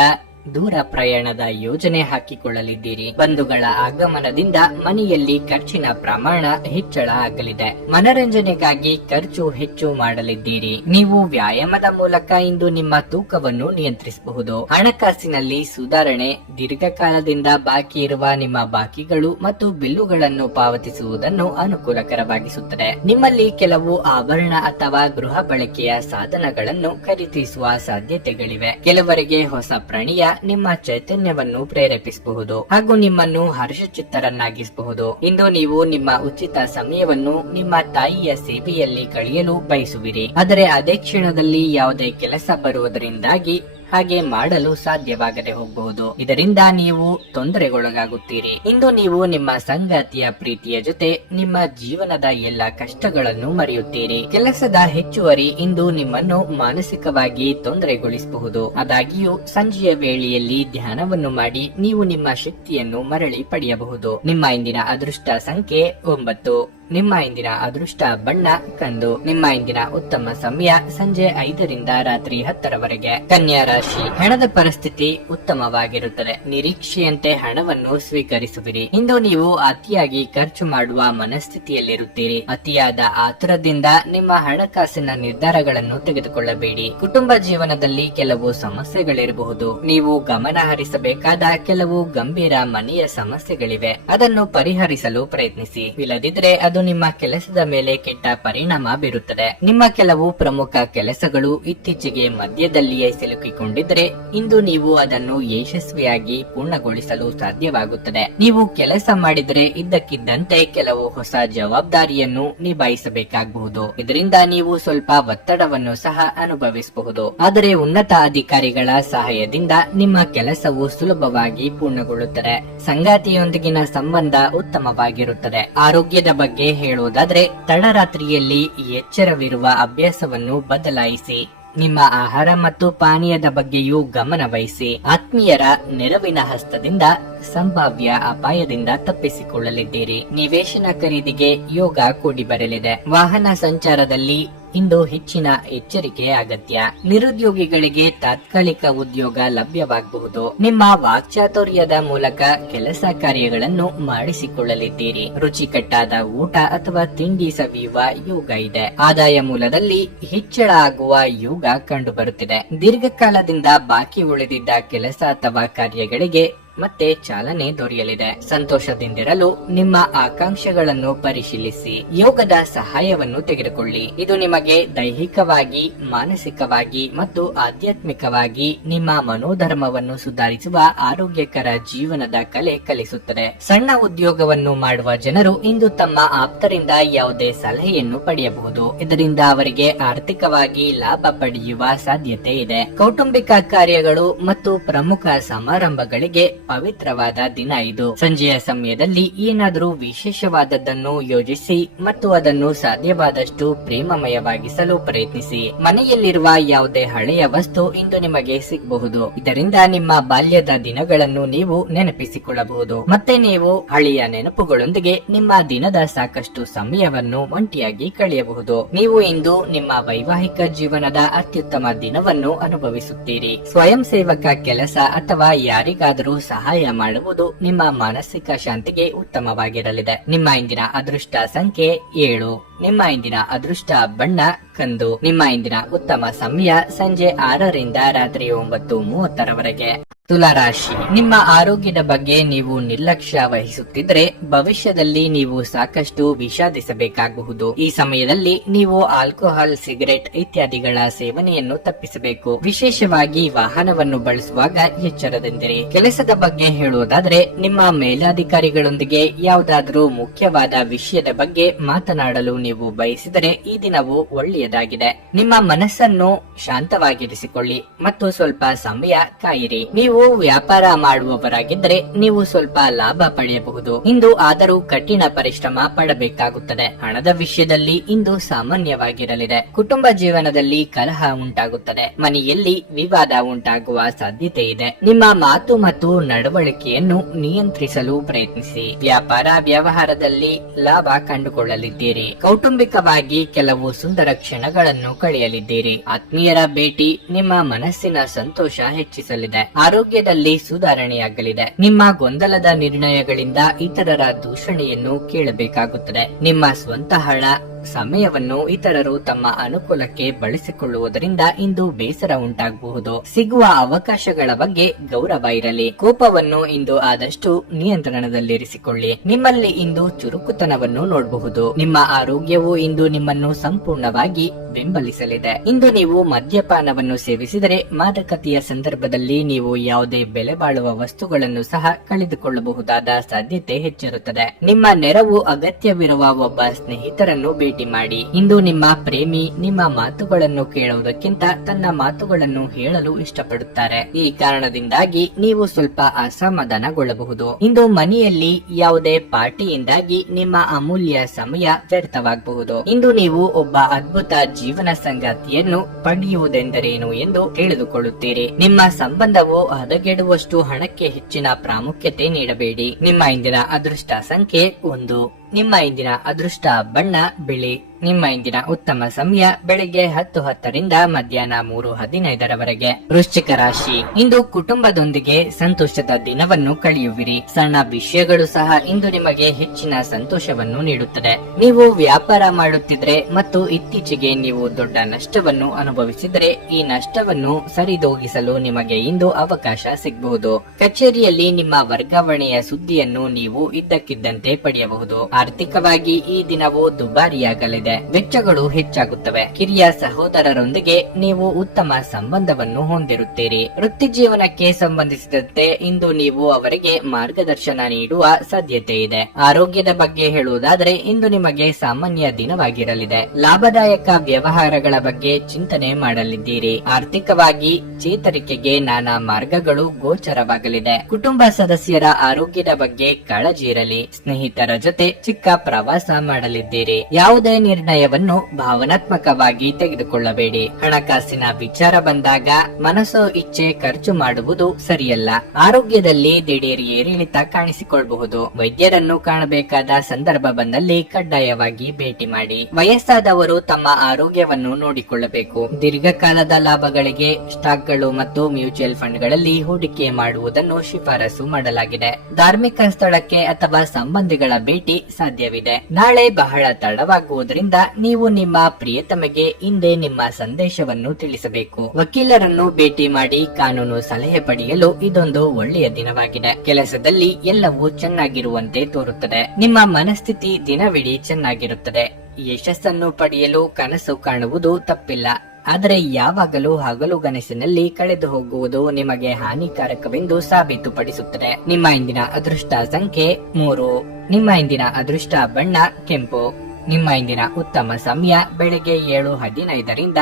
ದೂರ ಪ್ರಯಾಣದ ಯೋಜನೆ ಹಾಕಿಕೊಳ್ಳಲಿದ್ದೀರಿ. ಬಂಧುಗಳ ಆಗಮನದಿಂದ ಮನೆಯಲ್ಲಿ ಖರ್ಚಿನ ಪ್ರಮಾಣ ಹೆಚ್ಚಳ ಆಗಲಿದೆ. ಮನರಂಜನೆಗಾಗಿ ಖರ್ಚು ಹೆಚ್ಚು ಮಾಡಲಿದ್ದೀರಿ. ನೀವು ವ್ಯಾಯಾಮದ ಮೂಲಕ ಇಂದು ನಿಮ್ಮ ತೂಕವನ್ನು ನಿಯಂತ್ರಿಸಬಹುದು. ಹಣಕಾಸಿನಲ್ಲಿ ಸುಧಾರಣೆ, ದೀರ್ಘಕಾಲದಿಂದ ಬಾಕಿ ಇರುವ ನಿಮ್ಮ ಬಾಕಿಗಳು ಮತ್ತು ಬಿಲ್ಲುಗಳನ್ನು ಪಾವತಿಸುವುದನ್ನು ಅನುಕೂಲಕರವಾಗಿಸುತ್ತದೆ. ನಿಮ್ಮಲ್ಲಿ ಕೆಲವು ಆಭರಣ ಅಥವಾ ಗೃಹ ಬಳಕೆಯ ಸಾಧನಗಳನ್ನು ಖರೀದಿಸುವ ಸಾಧ್ಯತೆಗಳಿವೆ. ಕೆಲವರಿಗೆ ಹೊಸ ಪ್ರಾಣಿಯ ನಿಮ್ಮ ಚೈತನ್ಯವನ್ನು ಪ್ರೇರೇಪಿಸಬಹುದು ಹಾಗೂ ನಿಮ್ಮನ್ನು ಹರ್ಷಚಿತ್ತರನ್ನಾಗಿಸಬಹುದು. ಇಂದು ನೀವು ನಿಮ್ಮ ಉಚಿತ ಸಮಯವನ್ನು ನಿಮ್ಮ ತಾಯಿಯ ಸೇವೆಯಲ್ಲಿ ಕಳೆಯಲು ಬಯಸುವಿರಿ, ಆದರೆ ಅದೇ ಕ್ಷಣದಲ್ಲಿ ಯಾವುದೇ ಕೆಲಸ ಬರುವುದರಿಂದಾಗಿ ಹಾಗೆ ಮಾಡಲು ಸಾಧ್ಯವಾಗದೆ ಹೋಗಬಹುದು. ಇದರಿಂದ ನೀವು ತೊಂದರೆಗೊಳಗಾಗುತ್ತೀರಿ. ಇಂದು ನೀವು ನಿಮ್ಮ ಸಂಗಾತಿಯ ಪ್ರೀತಿಯ ಜೊತೆ ನಿಮ್ಮ ಜೀವನದ ಎಲ್ಲ ಕಷ್ಟಗಳನ್ನು ಮರೆಯುತ್ತೀರಿ. ಕೆಲಸದ ಹೆಚ್ಚುವರಿ ಇಂದು ನಿಮ್ಮನ್ನು ಮಾನಸಿಕವಾಗಿ ತೊಂದರೆಗೊಳಿಸಬಹುದು. ಆದಾಗ್ಯೂ ಸಂಜೆಯ ವೇಳೆಯಲ್ಲಿ ಧ್ಯಾನವನ್ನು ಮಾಡಿ ನೀವು ನಿಮ್ಮ ಶಕ್ತಿಯನ್ನು ಮರಳಿ ಪಡೆಯಬಹುದು. ನಿಮ್ಮ ಇಂದಿನ ಅದೃಷ್ಟ ಸಂಖ್ಯೆ 9. ನಿಮ್ಮ ಇಂದಿನ ಅದೃಷ್ಟ ಬಣ್ಣ ಕಂದು. ನಿಮ್ಮ ಇಂದಿನ ಉತ್ತಮ ಸಮಯ ಸಂಜೆ 5 ರಿಂದ ರಾತ್ರಿ 10 ರವರೆಗೆ. ಕನ್ಯಾ ರಾಶಿ, ಹಣದ ಪರಿಸ್ಥಿತಿ ಉತ್ತಮವಾಗಿರುತ್ತದೆ. ನಿರೀಕ್ಷೆಯಂತೆ ಹಣವನ್ನು ಸ್ವೀಕರಿಸುವಿರಿ. ಇಂದು ನೀವು ಅತಿಯಾಗಿ ಖರ್ಚು ಮಾಡುವ ಮನಸ್ಥಿತಿಯಲ್ಲಿರುತ್ತೀರಿ. ಅತಿಯಾದ ಆತುರದಿಂದ ನಿಮ್ಮ ಹಣಕಾಸಿನ ನಿರ್ಧಾರಗಳನ್ನು ತೆಗೆದುಕೊಳ್ಳಬೇಡಿ. ಕುಟುಂಬ ಜೀವನದಲ್ಲಿ ಕೆಲವು ಸಮಸ್ಯೆಗಳಿರಬಹುದು. ನೀವು ಗಮನ ಹರಿಸಬೇಕಾದ ಕೆಲವು ಗಂಭೀರ ಮನೆಯ ಸಮಸ್ಯೆಗಳಿವೆ. ಅದನ್ನು ಪರಿಹರಿಸಲು ಪ್ರಯತ್ನಿಸಿ. ಇಲ್ಲದಿದ್ದರೆ ಅದು ನಿಮ್ಮ ಕೆಲಸದ ಮೇಲೆ ಕೆಟ್ಟ ಪರಿಣಾಮ ಬೀರುತ್ತದೆ. ನಿಮ್ಮ ಕೆಲವು ಪ್ರಮುಖ ಕೆಲಸಗಳು ಇತ್ತೀಚೆಗೆ ಮಧ್ಯದಲ್ಲಿಯೇ ಸಿಲುಕಿಕೊಂಡಿದ್ದರೆ ಇಂದು ನೀವು ಅದನ್ನು ಯಶಸ್ವಿಯಾಗಿ ಪೂರ್ಣಗೊಳಿಸಲು ಸಾಧ್ಯವಾಗುತ್ತದೆ. ನೀವು ಕೆಲಸ ಮಾಡಿದರೆ ಇದ್ದಕ್ಕಿದ್ದಂತೆ ಕೆಲವು ಹೊಸ ಜವಾಬ್ದಾರಿಯನ್ನು ನಿಭಾಯಿಸಬೇಕಾಗಬಹುದು. ಇದರಿಂದ ನೀವು ಸ್ವಲ್ಪ ಒತ್ತಡವನ್ನು ಸಹ ಅನುಭವಿಸಬಹುದು. ಆದರೆ ಉನ್ನತ ಅಧಿಕಾರಿಗಳ ಸಹಾಯದಿಂದ ನಿಮ್ಮ ಕೆಲಸವು ಸುಲಭವಾಗಿ ಪೂರ್ಣಗೊಳ್ಳುತ್ತದೆ. ಸಂಗಾತಿಯೊಂದಿಗಿನ ಸಂಬಂಧ ಉತ್ತಮವಾಗಿರುತ್ತದೆ. ಆರೋಗ್ಯದ ಬಗ್ಗೆ ಹೇಳುವುದಾದ್ರೆ ತಡರಾತ್ರಿಯಲ್ಲಿ ಎಚ್ಚರವಿರುವ ಅಭ್ಯಾಸವನ್ನು ಬದಲಾಯಿಸಿ. ನಿಮ್ಮ ಆಹಾರ ಮತ್ತು ಪಾನೀಯದ ಬಗ್ಗೆಯೂ ಗಮನ ವಹಿಸಿ. ಆತ್ಮೀಯರ ನೆರವಿನ ಹಸ್ತದಿಂದ ಸಂಭಾವ್ಯ ಅಪಾಯದಿಂದ ತಪ್ಪಿಸಿಕೊಳ್ಳಲಿದ್ದೀರಿ. ನಿವೇಶನ ಖರೀದಿಗೆ ಯೋಗ ಕೂಡಿ ಬರಲಿದೆ. ವಾಹನ ಸಂಚಾರದಲ್ಲಿ ಇಂದು ಹೆಚ್ಚಿನ ಎಚ್ಚರಿಕೆ ಅಗತ್ಯ. ನಿರುದ್ಯೋಗಿಗಳಿಗೆ ತಾತ್ಕಾಲಿಕ ಉದ್ಯೋಗ ಲಭ್ಯವಾಗಬಹುದು. ನಿಮ್ಮ ವಾಕ್ಚಾತುರ್ಯದ ಮೂಲಕ ಕೆಲಸ ಕಾರ್ಯಗಳನ್ನು ಮಾಡಿಸಿಕೊಳ್ಳಲಿದ್ದೀರಿ. ರುಚಿಕಟ್ಟಾದ ಊಟ ಅಥವಾ ತಿಂಡಿ ಸವಿಯುವ ಯೋಗ ಇದೆ. ಆದಾಯ ಮೂಲದಲ್ಲಿ ಹೆಚ್ಚಳ ಆಗುವ ಯೋಗ ಕಂಡು ಬರುತ್ತಿದೆ. ದೀರ್ಘಕಾಲದಿಂದ ಬಾಕಿ ಉಳಿದಿದ್ದ ಕೆಲಸ ಅಥವಾ ಕಾರ್ಯಗಳಿಗೆ ಮತ್ತೆ ಚಾಲನೆ ದೊರೆಯಲಿದೆ. ಸಂತೋಷದಿಂದಿರಲು ನಿಮ್ಮ ಆಕಾಂಕ್ಷೆಗಳನ್ನು ಪರಿಶೀಲಿಸಿ. ಯೋಗದ ಸಹಾಯವನ್ನು ತೆಗೆದುಕೊಳ್ಳಿ. ಇದು ನಿಮಗೆ ದೈಹಿಕವಾಗಿ, ಮಾನಸಿಕವಾಗಿ ಮತ್ತು ಆಧ್ಯಾತ್ಮಿಕವಾಗಿ ನಿಮ್ಮ ಮನೋಧರ್ಮವನ್ನು ಸುಧಾರಿಸುವ ಆರೋಗ್ಯಕರ ಜೀವನದ ಕಲೆ ಕಲಿಸುತ್ತದೆ. ಸಣ್ಣ ಉದ್ಯೋಗವನ್ನು ಮಾಡುವ ಜನರು ಇಂದು ತಮ್ಮ ಆಪ್ತರಿಂದ ಯಾವುದೇ ಸಲಹೆಯನ್ನು ಪಡೆಯಬಹುದು. ಇದರಿಂದ ಅವರಿಗೆ ಆರ್ಥಿಕವಾಗಿ ಲಾಭ ಪಡೆಯುವ ಸಾಧ್ಯತೆ ಇದೆ. ಕೌಟುಂಬಿಕ ಕಾರ್ಯಗಳು ಮತ್ತು ಪ್ರಮುಖ ಸಮಾರಂಭಗಳಿಗೆ ಪವಿತ್ರವಾದ ದಿನ ಇದು. ಸಂಜೆಯ ಸಮಯದಲ್ಲಿ ಏನಾದರೂ ವಿಶೇಷವಾದದ್ದನ್ನು ಯೋಜಿಸಿ ಮತ್ತು ಅದನ್ನು ಸಾಧ್ಯವಾದಷ್ಟು ಪ್ರೇಮಮಯವಾಗಿಸಲು ಪ್ರಯತ್ನಿಸಿ. ಮನೆಯಲ್ಲಿರುವ ಯಾವುದೇ ಹಳೆಯ ವಸ್ತು ಇಂದು ನಿಮಗೆ ಸಿಗಬಹುದು. ಇದರಿಂದ ನಿಮ್ಮ ಬಾಲ್ಯದ ದಿನಗಳನ್ನು ನೀವು ನೆನಪಿಸಿಕೊಳ್ಳಬಹುದು. ಮತ್ತೆ ನೀವು ಹಳೆಯ ನೆನಪುಗಳೊಂದಿಗೆ ನಿಮ್ಮ ದಿನದ ಸಾಕಷ್ಟು ಸಮಯವನ್ನು ಒಂಟಿಯಾಗಿ ಕಳೆಯಬಹುದು. ನೀವು ಇಂದು ನಿಮ್ಮ ವೈವಾಹಿಕ ಜೀವನದ ಅತ್ಯುತ್ತಮ ದಿನವನ್ನು ಅನುಭವಿಸುತ್ತೀರಿ. ಸ್ವಯಂ ಸೇವಕ ಕೆಲಸ ಅಥವಾ ಯಾರಿಗಾದರೂ ಸಹಾಯ ಮಾಡುವುದು ನಿಮ್ಮ ಮಾನಸಿಕ ಶಾಂತಿಗೆ ಉತ್ತಮವಾಗಿರಲಿದೆ. ನಿಮ್ಮ ಇಂದಿನ ಅದೃಷ್ಟ ಸಂಖ್ಯೆ 7. ನಿಮ್ಮ ಇಂದಿನ ಅದೃಷ್ಟ ಬಣ್ಣ ಕಂದು. ನಿಮ್ಮ ಇಂದಿನ ಉತ್ತಮ ಸಮಯ ಸಂಜೆ 6 ರಿಂದ ರಾತ್ರಿ 9:30 ರವರೆಗೆ. ತುಲಾರಾಶಿ, ನಿಮ್ಮ ಆರೋಗ್ಯದ ಬಗ್ಗೆ ನೀವು ನಿರ್ಲಕ್ಷ್ಯ ವಹಿಸುತ್ತಿದ್ರೆ ಭವಿಷ್ಯದಲ್ಲಿ ನೀವು ಸಾಕಷ್ಟು ವಿಷಾದಿಸಬೇಕಾಗಬಹುದು. ಈ ಸಮಯದಲ್ಲಿ ನೀವು ಆಲ್ಕೋಹಾಲ್, ಸಿಗರೆಟ್ ಇತ್ಯಾದಿಗಳ ಸೇವನೆಯನ್ನು ತಪ್ಪಿಸಬೇಕು. ವಿಶೇಷವಾಗಿ ವಾಹನವನ್ನು ಬಳಸುವಾಗ ಎಚ್ಚರದಿಂದಿರಿ. ಕೆಲಸದ ಬಗ್ಗೆ ಹೇಳುವುದಾದ್ರೆ ನಿಮ್ಮ ಮೇಲಾಧಿಕಾರಿಗಳೊಂದಿಗೆ ಯಾವುದಾದರೂ ಮುಖ್ಯವಾದ ವಿಷಯದ ಬಗ್ಗೆ ಮಾತನಾಡಲು ನೀವು ಬಯಸಿದರೆ ಈ ದಿನವು ಒಳ್ಳೆಯದಾಗಿದೆ. ನಿಮ್ಮ ಮನಸ್ಸನ್ನು ಶಾಂತವಾಗಿರಿಸಿಕೊಳ್ಳಿ ಮತ್ತು ಸ್ವಲ್ಪ ಸಮಯ ಕಾಯಿರಿ. ನೀವು ವ್ಯಾಪಾರ ಮಾಡುವವರಾಗಿದ್ದರೆ ನೀವು ಸ್ವಲ್ಪ ಲಾಭ ಪಡೆಯಬಹುದು ಇಂದು. ಆದರೂ ಕಠಿಣ ಪರಿಶ್ರಮ ಪಡಬೇಕಾಗುತ್ತದೆ. ಹಣದ ವಿಷಯದಲ್ಲಿ ಇಂದು ಸಾಮಾನ್ಯವಾಗಿರಲಿದೆ. ಕುಟುಂಬ ಜೀವನದಲ್ಲಿ ಕಲಹ ಉಂಟಾಗುತ್ತದೆ. ಮನೆಯಲ್ಲಿ ವಿವಾದ ಉಂಟಾಗುವ ಸಾಧ್ಯತೆ ಇದೆ. ನಿಮ್ಮ ಮಾತು ಮತ್ತು ನಡವಳಿಕೆಯನ್ನು ನಿಯಂತ್ರಿಸಲು ಪ್ರಯತ್ನಿಸಿ. ವ್ಯಾಪಾರ ವ್ಯವಹಾರದಲ್ಲಿ ಲಾಭ ಕಂಡುಕೊಳ್ಳಲಿದ್ದೀರಿ. ಕೌಟುಂಬಿಕವಾಗಿ ಕೆಲವು ಸುಂದರ ಕ್ಷಣಗಳನ್ನು ಕಳೆಯಲಿದ್ದೀರಿ. ಆತ್ಮೀಯರ ಭೇಟಿ ನಿಮ್ಮ ಮನಸ್ಸಿನ ಸಂತೋಷ ಹೆಚ್ಚಿಸಲಿದೆ. ಆರೋಗ್ಯದಲ್ಲಿ ಸುಧಾರಣೆಯಾಗಲಿದೆ. ನಿಮ್ಮ ಗೊಂದಲದ ನಿರ್ಣಯಗಳಿಂದ ಇತರರ ದೂಷಣೆಯನ್ನು ಕೇಳಬೇಕಾಗುತ್ತದೆ. ನಿಮ್ಮ ಸ್ವಂತ ಹಣ ಸಮಯವನ್ನು ಇತರರು ತಮ್ಮ ಅನುಕೂಲಕ್ಕೆ ಬಳಸಿಕೊಳ್ಳುವುದರಿಂದ ಇಂದು ಬೇಸರ ಉಂಟಾಗಬಹುದು. ಸಿಗುವ ಅವಕಾಶಗಳ ಬಗ್ಗೆ ಗೌರವ ಇರಲಿ. ಕೋಪವನ್ನು ಇಂದು ಆದಷ್ಟು ನಿಯಂತ್ರಣದಲ್ಲಿರಿಸಿಕೊಳ್ಳಿ. ನಿಮ್ಮಲ್ಲಿ ಇಂದು ಚುರುಕುತನವನ್ನು ನೋಡಬಹುದು. ನಿಮ್ಮ ಆರೋಗ್ಯವು ಇಂದು ನಿಮ್ಮನ್ನು ಸಂಪೂರ್ಣವಾಗಿ ಬೆಂಬಲಿಸಲಿದೆ. ಇಂದು ನೀವು ಮದ್ಯಪಾನವನ್ನು ಸೇವಿಸಿದರೆ ಮಾದಕತೆಯ ಸಂದರ್ಭದಲ್ಲಿ ನೀವು ಯಾವುದೇ ಬೆಲೆ ಬಾಳುವ ವಸ್ತುಗಳನ್ನು ಸಹ ಕಳೆದುಕೊಳ್ಳಬಹುದಾದ ಸಾಧ್ಯತೆ ಹೆಚ್ಚಿರುತ್ತದೆ. ನಿಮ್ಮ ನೆರವು ಅಗತ್ಯವಿರುವ ಒಬ್ಬ ಸ್ನೇಹಿತರನ್ನು ಭೇಟಿ ಮಾಡಿ. ಇಂದು ನಿಮ್ಮ ಪ್ರೇಮಿ ನಿಮ್ಮ ಮಾತುಗಳನ್ನು ಕೇಳುವುದಕ್ಕಿಂತ ತನ್ನ ಮಾತುಗಳನ್ನು ಹೇಳಲು ಇಷ್ಟಪಡುತ್ತಾರೆ. ಈ ಕಾರಣದಿಂದಾಗಿ ನೀವು ಸ್ವಲ್ಪ ಅಸಮಾಧಾನಗೊಳ್ಳಬಹುದು. ಇಂದು ಮನೆಯಲ್ಲಿ ಯಾವುದೇ ಪಾರ್ಟಿಯಿಂದಾಗಿ ನಿಮ್ಮ ಅಮೂಲ್ಯ ಸಮಯ ವ್ಯರ್ಥವಾಗಬಹುದು. ಇಂದು ನೀವು ಒಬ್ಬ ಅದ್ಭುತ ಜೀವನ ಸಂಗಾತಿಯನ್ನು ಪಡೆಯುವುದೆಂದರೇನು ಎಂದು ತಿಳಿದುಕೊಳ್ಳುತ್ತೀರಿ. ನಿಮ್ಮ ಸಂಬಂಧವು ಹದಗೆಡುವಷ್ಟು ಹಣಕ್ಕೆ ಹೆಚ್ಚಿನ ಪ್ರಾಮುಖ್ಯತೆ ನೀಡಬೇಡಿ. ನಿಮ್ಮ ಇಂದಿನ ಅದೃಷ್ಟ ಸಂಖ್ಯೆ 1. ನಿಮ್ಮ ಇಂದಿನ ಅದೃಷ್ಟ ಬಣ್ಣ ಬಿಳಿ. ನಿಮ್ಮ ಇಂದಿನ ಉತ್ತಮ ಸಮಯ ಬೆಳಿಗ್ಗೆ 10:10ರಿಂದ ಮಧ್ಯಾಹ್ನ 3:15ರವರೆಗೆ. ವೃಶ್ಚಿಕ ರಾಶಿ, ಇಂದು ಕುಟುಂಬದೊಂದಿಗೆ ಸಂತೋಷದ ದಿನವನ್ನು ಕಳೆಯುವಿರಿ. ಸಣ್ಣ ವಿಷಯಗಳು ಸಹ ಇಂದು ನಿಮಗೆ ಹೆಚ್ಚಿನ ಸಂತೋಷವನ್ನು ನೀಡುತ್ತದೆ. ನೀವು ವ್ಯಾಪಾರ ಮಾಡುತ್ತಿದ್ರೆ ಮತ್ತು ಇತ್ತೀಚೆಗೆ ನೀವು ದೊಡ್ಡ ನಷ್ಟವನ್ನು ಅನುಭವಿಸಿದರೆ ಈ ನಷ್ಟವನ್ನು ಸರಿದೂಗಿಸಲು ನಿಮಗೆ ಇಂದು ಅವಕಾಶ ಸಿಗಬಹುದು. ಕಚೇರಿಯಲ್ಲಿ ನಿಮ್ಮ ವರ್ಗಾವಣೆಯ ಸುದ್ದಿಯನ್ನು ನೀವು ಇದ್ದಕ್ಕಿದ್ದಂತೆ ಪಡೆಯಬಹುದು. ಆರ್ಥಿಕವಾಗಿ ಈ ದಿನವು ದುಬಾರಿಯಾಗಲಿದೆ. ವೆಚ್ಚಗಳು ಹೆಚ್ಚಾಗುತ್ತವೆ. ಕಿರಿಯ ಸಹೋದರರೊಂದಿಗೆ ನೀವು ಉತ್ತಮ ಸಂಬಂಧವನ್ನು ಹೊಂದಿರುತ್ತೀರಿ. ವೃತ್ತಿ ಜೀವನಕ್ಕೆ ಸಂಬಂಧಿಸಿದಂತೆ ಇಂದು ನೀವು ಅವರಿಗೆ ಮಾರ್ಗದರ್ಶನ ನೀಡುವ ಸಾಧ್ಯತೆ ಇದೆ. ಆರೋಗ್ಯದ ಬಗ್ಗೆ ಹೇಳುವುದಾದರೆ ಇಂದು ನಿಮಗೆ ಸಾಮಾನ್ಯ ದಿನವಾಗಿರಲಿದೆ. ಲಾಭದಾಯಕ ವ್ಯವಹಾರಗಳ ಬಗ್ಗೆ ಚಿಂತನೆ ಮಾಡಲಿದ್ದೀರಿ. ಆರ್ಥಿಕವಾಗಿ ಚೇತರಿಕೆಗೆ ನಾನಾ ಮಾರ್ಗಗಳು ಗೋಚರವಾಗಲಿದೆ. ಕುಟುಂಬ ಸದಸ್ಯರ ಆರೋಗ್ಯದ ಬಗ್ಗೆ ಕಾಳಜಿ ಇರಲಿ. ಸ್ನೇಹಿತರ ಜೊತೆ ಚಿಕ್ಕ ಪ್ರವಾಸ ಮಾಡಲಿದ್ದೀರಿ. ಯಾವುದೇ ನಿರ್ಣಯವನ್ನು ಭಾವನಾತ್ಮಕವಾಗಿ ತೆಗೆದುಕೊಳ್ಳಬೇಡಿ. ಹಣಕಾಸಿನ ವಿಚಾರ ಬಂದಾಗ ಮನಸ್ಸು ಇಚ್ಛೆ ಖರ್ಚು ಮಾಡುವುದು ಸರಿಯಲ್ಲ. ಆರೋಗ್ಯದಲ್ಲಿ ದಿಢೀರ್ ಏರಿಳಿತ ಕಾಣಿಸಿಕೊಳ್ಳಬಹುದು. ವೈದ್ಯರನ್ನು ಕಾಣಬೇಕಾದ ಸಂದರ್ಭ ಬಂದಲ್ಲಿ ಕಡ್ಡಾಯವಾಗಿ ಭೇಟಿ ಮಾಡಿ. ವಯಸ್ಸಾದವರು ತಮ್ಮ ಆರೋಗ್ಯವನ್ನು ನೋಡಿಕೊಳ್ಳಬೇಕು. ದೀರ್ಘಕಾಲದ ಲಾಭಗಳಿಗೆ ಸ್ಟಾಕ್ಗಳು ಮತ್ತು ಮ್ಯೂಚುವಲ್ ಫಂಡ್ಗಳಲ್ಲಿ ಹೂಡಿಕೆ ಮಾಡುವುದನ್ನು ಶಿಫಾರಸು ಮಾಡಲಾಗಿದೆ. ಧಾರ್ಮಿಕ ಸ್ಥಳಕ್ಕೆ ಅಥವಾ ಸಂಬಂಧಿಗಳ ಭೇಟಿ ಸಾಧ್ಯವಿದೆ. ನಾಳೆ ಬಹಳ ತಡವಾಗುವುದರಿಂದ ನೀವು ನಿಮ್ಮ ಪ್ರಿಯತಮೆಗೆ ಹಿಂದೆ ನಿಮ್ಮ ಸಂದೇಶವನ್ನು ತಿಳಿಸಬೇಕು. ವಕೀಲರನ್ನು ಭೇಟಿ ಮಾಡಿ ಕಾನೂನು ಸಲಹೆ ಪಡೆಯಲು ಇದೊಂದು ಒಳ್ಳೆಯ ದಿನವಾಗಿದೆ. ಕೆಲಸದಲ್ಲಿ ಎಲ್ಲವೂ ಚೆನ್ನಾಗಿರುವಂತೆ ತೋರುತ್ತದೆ. ನಿಮ್ಮ ಮನಸ್ಥಿತಿ ದಿನವಿಡೀ ಚೆನ್ನಾಗಿರುತ್ತದೆ. ಯಶಸ್ಸನ್ನು ಪಡೆಯಲು ಕನಸು ಕಾಣುವುದು ತಪ್ಪಿಲ್ಲ. ಆದರೆ ಯಾವಾಗಲೂ ಹಗಲುಗನಸಿನಲ್ಲಿ ಕಳೆದು ಹೋಗುವುದು ನಿಮಗೆ ಹಾನಿಕಾರಕವೆಂದು ಸಾಬೀತುಪಡಿಸುತ್ತದೆ. ನಿಮ್ಮ ಇಂದಿನ ಅದೃಷ್ಟ ಸಂಖ್ಯೆ 3. ನಿಮ್ಮ ಇಂದಿನ ಅದೃಷ್ಟ ಬಣ್ಣ ಕೆಂಪು. ನಿಮ್ಮ ಇಂದಿನ ಉತ್ತಮ ಸಮಯ ಬೆಳಿಗ್ಗೆ 7:15ರಿಂದ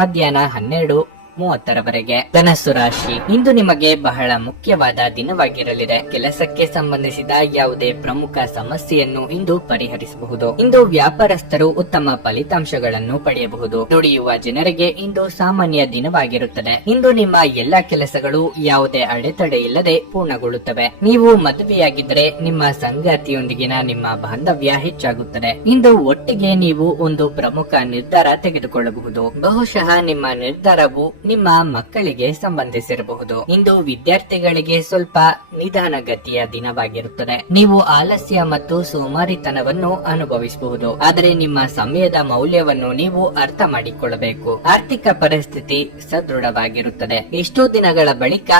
ಮಧ್ಯಾಹ್ನ 12:30ರವರೆಗೆ. ಧನಸ್ಸು ರಾಶಿ, ಇಂದು ನಿಮಗೆ ಬಹಳ ಮುಖ್ಯವಾದ ದಿನವಾಗಿರಲಿದೆ. ಕೆಲಸಕ್ಕೆ ಸಂಬಂಧಿಸಿದ ಯಾವುದೇ ಪ್ರಮುಖ ಸಮಸ್ಯೆಯನ್ನು ಇಂದು ಪರಿಹರಿಸಬಹುದು. ಇಂದು ವ್ಯಾಪಾರಸ್ಥರು ಉತ್ತಮ ಫಲಿತಾಂಶಗಳನ್ನು ಪಡೆಯಬಹುದು. ದುಡಿಯುವ ಜನರಿಗೆ ಇಂದು ಸಾಮಾನ್ಯ ದಿನವಾಗಿರುತ್ತದೆ. ಇಂದು ನಿಮ್ಮ ಎಲ್ಲಾ ಕೆಲಸಗಳು ಯಾವುದೇ ಅಡೆತಡೆ ಇಲ್ಲದೆ ಪೂರ್ಣಗೊಳ್ಳುತ್ತವೆ. ನೀವು ಮದುವೆಯಾಗಿದ್ದರೆ ನಿಮ್ಮ ಸಂಗಾತಿಯೊಂದಿಗಿನ ನಿಮ್ಮ ಬಾಂಧವ್ಯ ಹೆಚ್ಚಾಗುತ್ತದೆ. ಇಂದು ಒಟ್ಟಿಗೆ ನೀವು ಒಂದು ಪ್ರಮುಖ ನಿರ್ಧಾರ ತೆಗೆದುಕೊಳ್ಳಬಹುದು. ಬಹುಶಃ ನಿಮ್ಮ ನಿರ್ಧಾರವು ನಿಮ್ಮ ಮಕ್ಕಳಿಗೆ ಸಂಬಂಧಿಸಿರಬಹುದು. ಇಂದು ವಿದ್ಯಾರ್ಥಿಗಳಿಗೆ ಸ್ವಲ್ಪ ನಿಧಾನಗತಿಯ ದಿನವಾಗಿರುತ್ತದೆ. ನೀವು ಆಲಸ್ಯ ಮತ್ತು ಸೋಮಾರಿತನವನ್ನು ಅನುಭವಿಸಬಹುದು. ಆದರೆ ನಿಮ್ಮ ಸಮಯದ ಮೌಲ್ಯವನ್ನು ನೀವು ಅರ್ಥ ಮಾಡಿಕೊಳ್ಳಬೇಕು. ಆರ್ಥಿಕ ಪರಿಸ್ಥಿತಿ ಸದೃಢವಾಗಿರುತ್ತದೆ. ಎಷ್ಟೋ ದಿನಗಳ ಬಳಿಕ